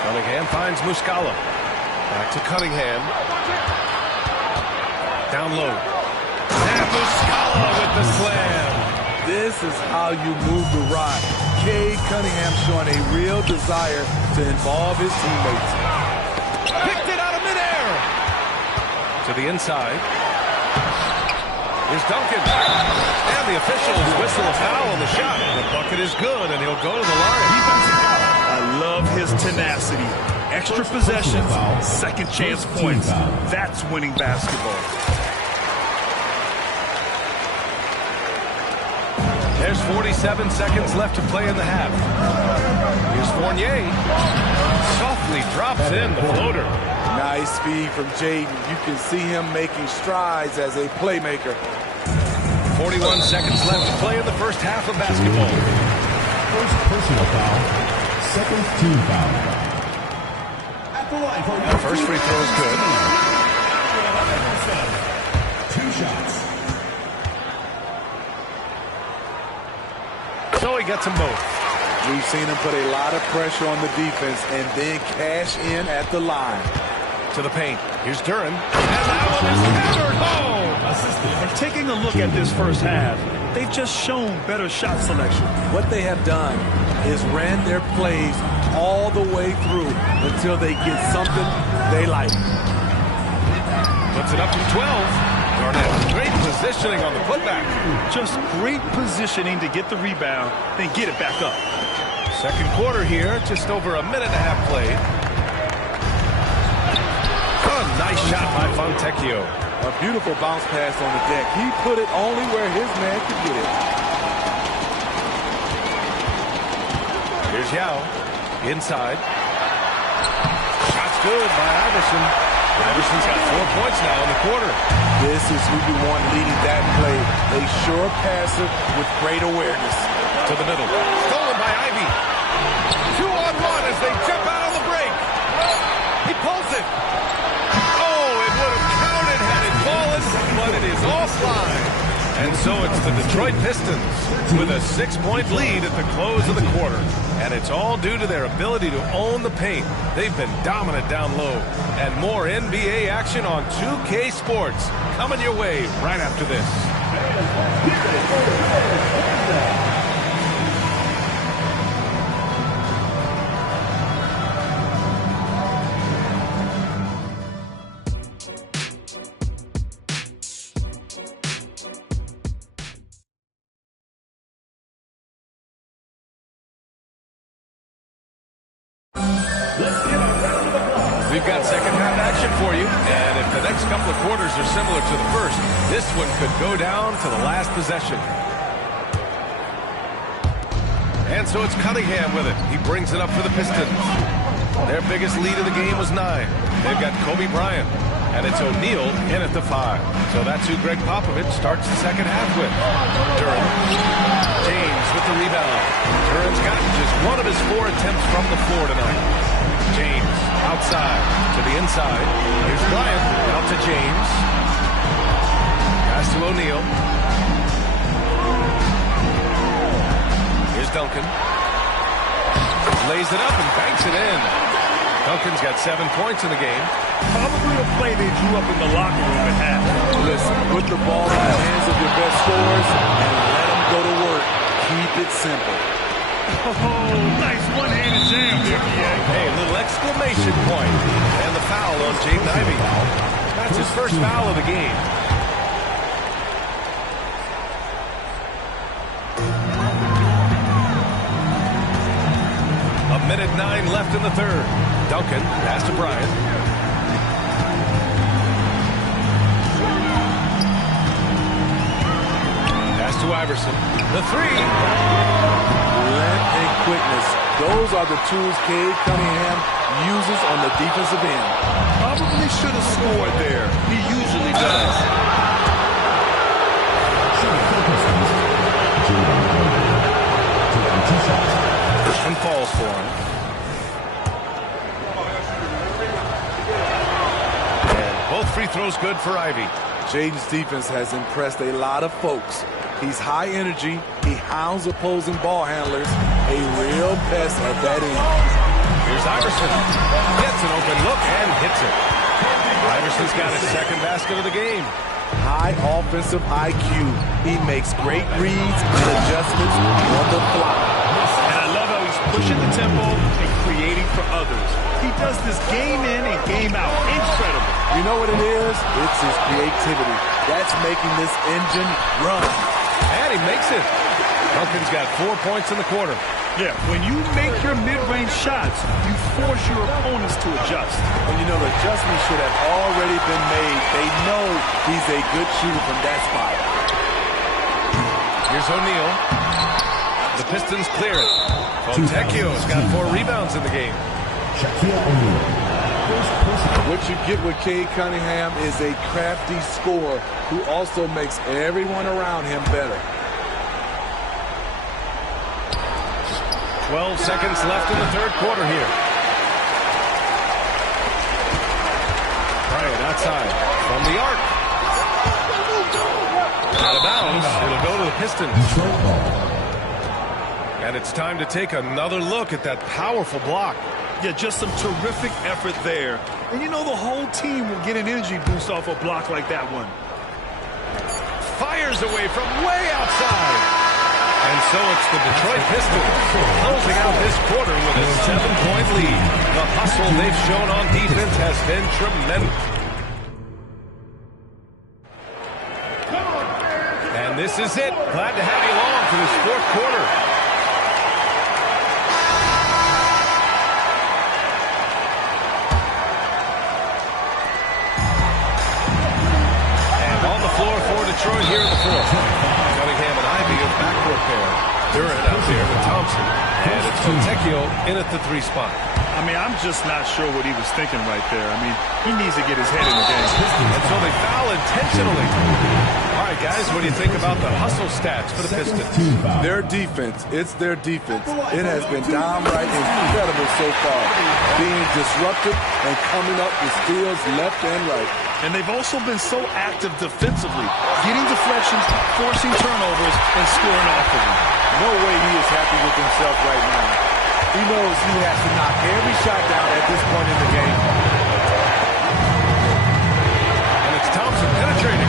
Cunningham finds Muscala. Back to Cunningham. Down low. And Muscala with the slam. This is how you move the rock. Cade Cunningham showing a real desire to involve his teammates. Picked it out of midair. To the inside. Here's Duncan. And the officials whistle a foul on the shot. The bucket is good, and he'll go to the line. I love his tenacity. Extra possessions, second chance points. That's winning basketball. There's 47 seconds left to play in the half. Here's Fournier. Softly drops in the floater. Nice speed from Jaden. You can see him making strides as a playmaker. 41 seconds left to play in the first half of basketball. First personal foul. Second team foul. At the line for The first free throw is good. 2 shots. So he gets them both. We've seen him put a lot of pressure on the defense and then cash in at the line. To the paint. Here's Duran. And that one is hammered home. And taking a look at this first half, they've just shown better shot selection. What they have done is ran their plays all the way through until they get something they like. Puts it up from 12. Garnett, great positioning on the putback. Just great positioning to get the rebound, then get it back up. Second quarter here, just over a minute and a half played. Oh, nice shot by Fontecchio. A beautiful bounce pass on the deck. He put it only where his man could get it. Here's Yao. Inside. Shot's good by Iverson. Iverson's got 4 points now in the quarter. This is who you want leading that play. A sure passer with great awareness. To the middle. Stolen by Ivy. 2-on-1 as they jump out on the break. He pulls it. Oh, it would have counted had it fallen, but it is offline. And so it's the Detroit Pistons with a 6-point lead at the close of the quarter. And it's all due to their ability to own the paint. They've been dominant down low. And more NBA action on 2K Sports coming your way right after this. We've got second half action for you, and if the next couple of quarters are similar to the first, this one could go down to the last possession. And so it's Cunningham with it. He brings it up for the Pistons. Their biggest lead of the game was 9. They've got Kobe Bryant, and it's O'Neal in at the 5. So that's who Greg Popovich starts the second half with. Duran. James with the rebound. Duran's gotten just one of his 4 attempts from the floor tonight. James outside to the inside. Here's Bryant out to James. Pass to O'Neal. Here's Duncan. Lays it up and banks it in. Duncan's got 7 points in the game. Probably a play they drew up in the locker room at half. Listen, put the ball in the hands of your best scorers and let them go to work. Keep it simple. Oh, nice one-handed jam there, PA. Hey, a little exclamation point. And the foul on Jaden Ivey. That's his first foul of the game. A minute 9 left in the third. Duncan, pass to Bryant. Pass to Iverson. The 3. Length and quickness. Those are the tools Cade Cunningham uses on the defensive end. Probably should have scored there. He usually does. First one falls for him. And both free throws good for Ivy. Jaden's defense has impressed a lot of folks. He's high energy. He hounds opposing ball handlers. A real pest at that end. Here's Iverson. Gets an open look and hits it. Iverson's got his second basket of the game. High offensive IQ. He makes great reads and adjustments on the fly. And I love how he's pushing the tempo and creating for others. He does this game in and game out. Incredible. You know what it is? It's his creativity. That's making this engine run. And he makes it. Duncan's got 4 points in the quarter. Yeah, when you make your mid-range shots, you force your opponents to adjust. And you know, the adjustment should have already been made. They know he's a good shooter from that spot. Here's O'Neal. The Pistons clear it. Fontecchio's got 4 rebounds in the game. What you get with Cade Cunningham is a crafty scorer who also makes everyone around him better. 12 seconds left in the third quarter here. Bryant outside from the arc. Out of bounds. It'll go to the Pistons. And it's time to take another look at that powerful block. Yeah, just some terrific effort there. And you know the whole team will get an energy boost off a block like that one. Fires away from way outside. And so it's the Detroit Pistons closing out this quarter with a 7-point lead. The hustle they've shown on defense has been tremendous. And this is it. Glad to have you along for this fourth quarter. And on the floor for Detroit here in the fourth. Cunningham and Ivy are backcourt pair. Duran out there with Thompson. And it's Fontecchio in at the 3 spot. I mean, I'm just not sure what he was thinking right there. I mean, he needs to get his head in the game. And so they foul intentionally. All right, guys, what do you think about the hustle stats for the Pistons? Their defense, it's their defense. It has been downright incredible so far, being disruptive and coming up with steals left and right. And they've also been so active defensively, getting deflections, forcing turnovers, and scoring off of them. No way he is happy with himself right now. He knows he has to knock every shot down at this point in the game. And it's Thompson penetrating.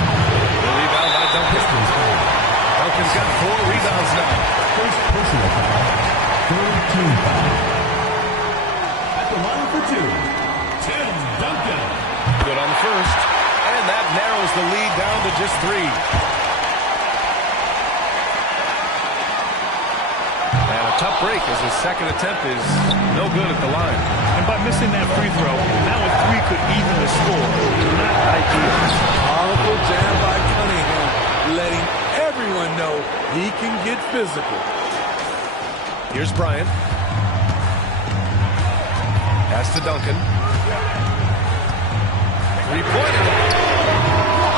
The rebound by Duncan. Duncan's got 4 rebounds now. First personal foul. Third team foul. At the line for 2, Tim Duncan. Good on the first. And that narrows the lead down to just 3. And a tough break as his second attempt is no good at the line. And by missing that free throw, now a 3 could even the score. Not ideal. Powerful jam by Cunningham, letting everyone know he can get physical. Here's Bryant. Pass to Duncan. 3-pointer.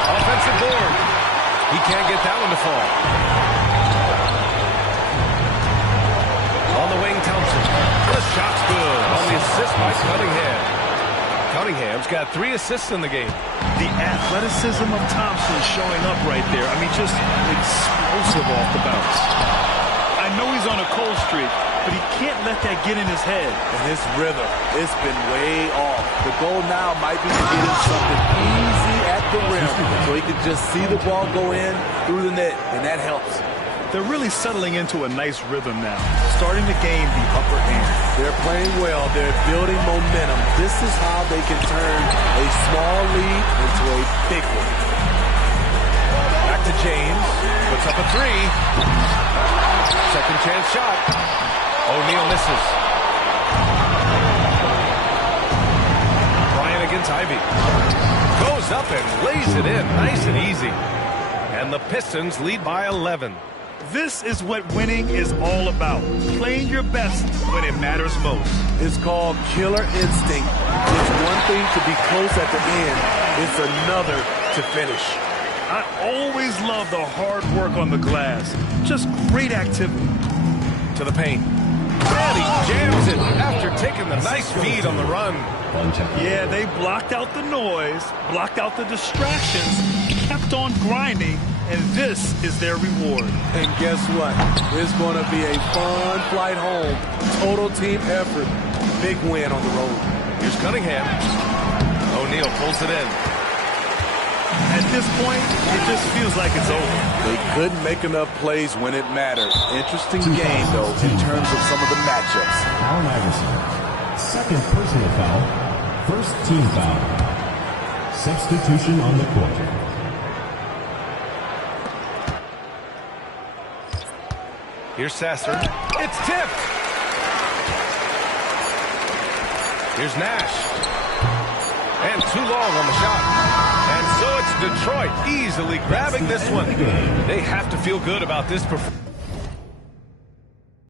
Offensive board. He can't get that one to fall. On the wing, Thompson. The shot's good. On the assist by Cunningham. Cunningham's got 3 assists in the game. The athleticism of Thompson showing up right there. I mean, just explosive off the bounce. I know he's on a cold streak, but he can't let that get in his head. And his rhythm, it's been way off. The goal now might be to get him something easy at the rim so he can just see the ball go in through the net, and that helps. They're really settling into a nice rhythm now, starting to gain the upper hand. They're playing well. They're building momentum. This is how they can turn a small lead into a big one. Back to James. Puts up a 3. Second chance shot. O'Neal misses. Bryant against Ivy. Goes up and lays it in. Nice and easy. And the Pistons lead by 11. This is what winning is all about. Playing your best when it matters most. It's called killer instinct. It's one thing to be close at the end. It's another to finish. I always love the hard work on the glass. Just great activity. To the paint. And he jams it after taking the nice feed on the run. Yeah, they blocked out the noise, blocked out the distractions, kept on grinding, and this is their reward. And guess what? It's going to be a fun flight home. Total team effort. Big win on the road. Here's Cunningham. O'Neal pulls it in. At this point, it just feels like it's over. They couldn't make enough plays when it mattered. Interesting game, though, in terms of some of the matchups. Allen Iverson. Second personal foul. First team foul. Substitution on the court. Here's Sasser. It's tipped. Here's Nash. And too long on the shot. And so it's Detroit easily grabbing this one. They have to feel good about this performance.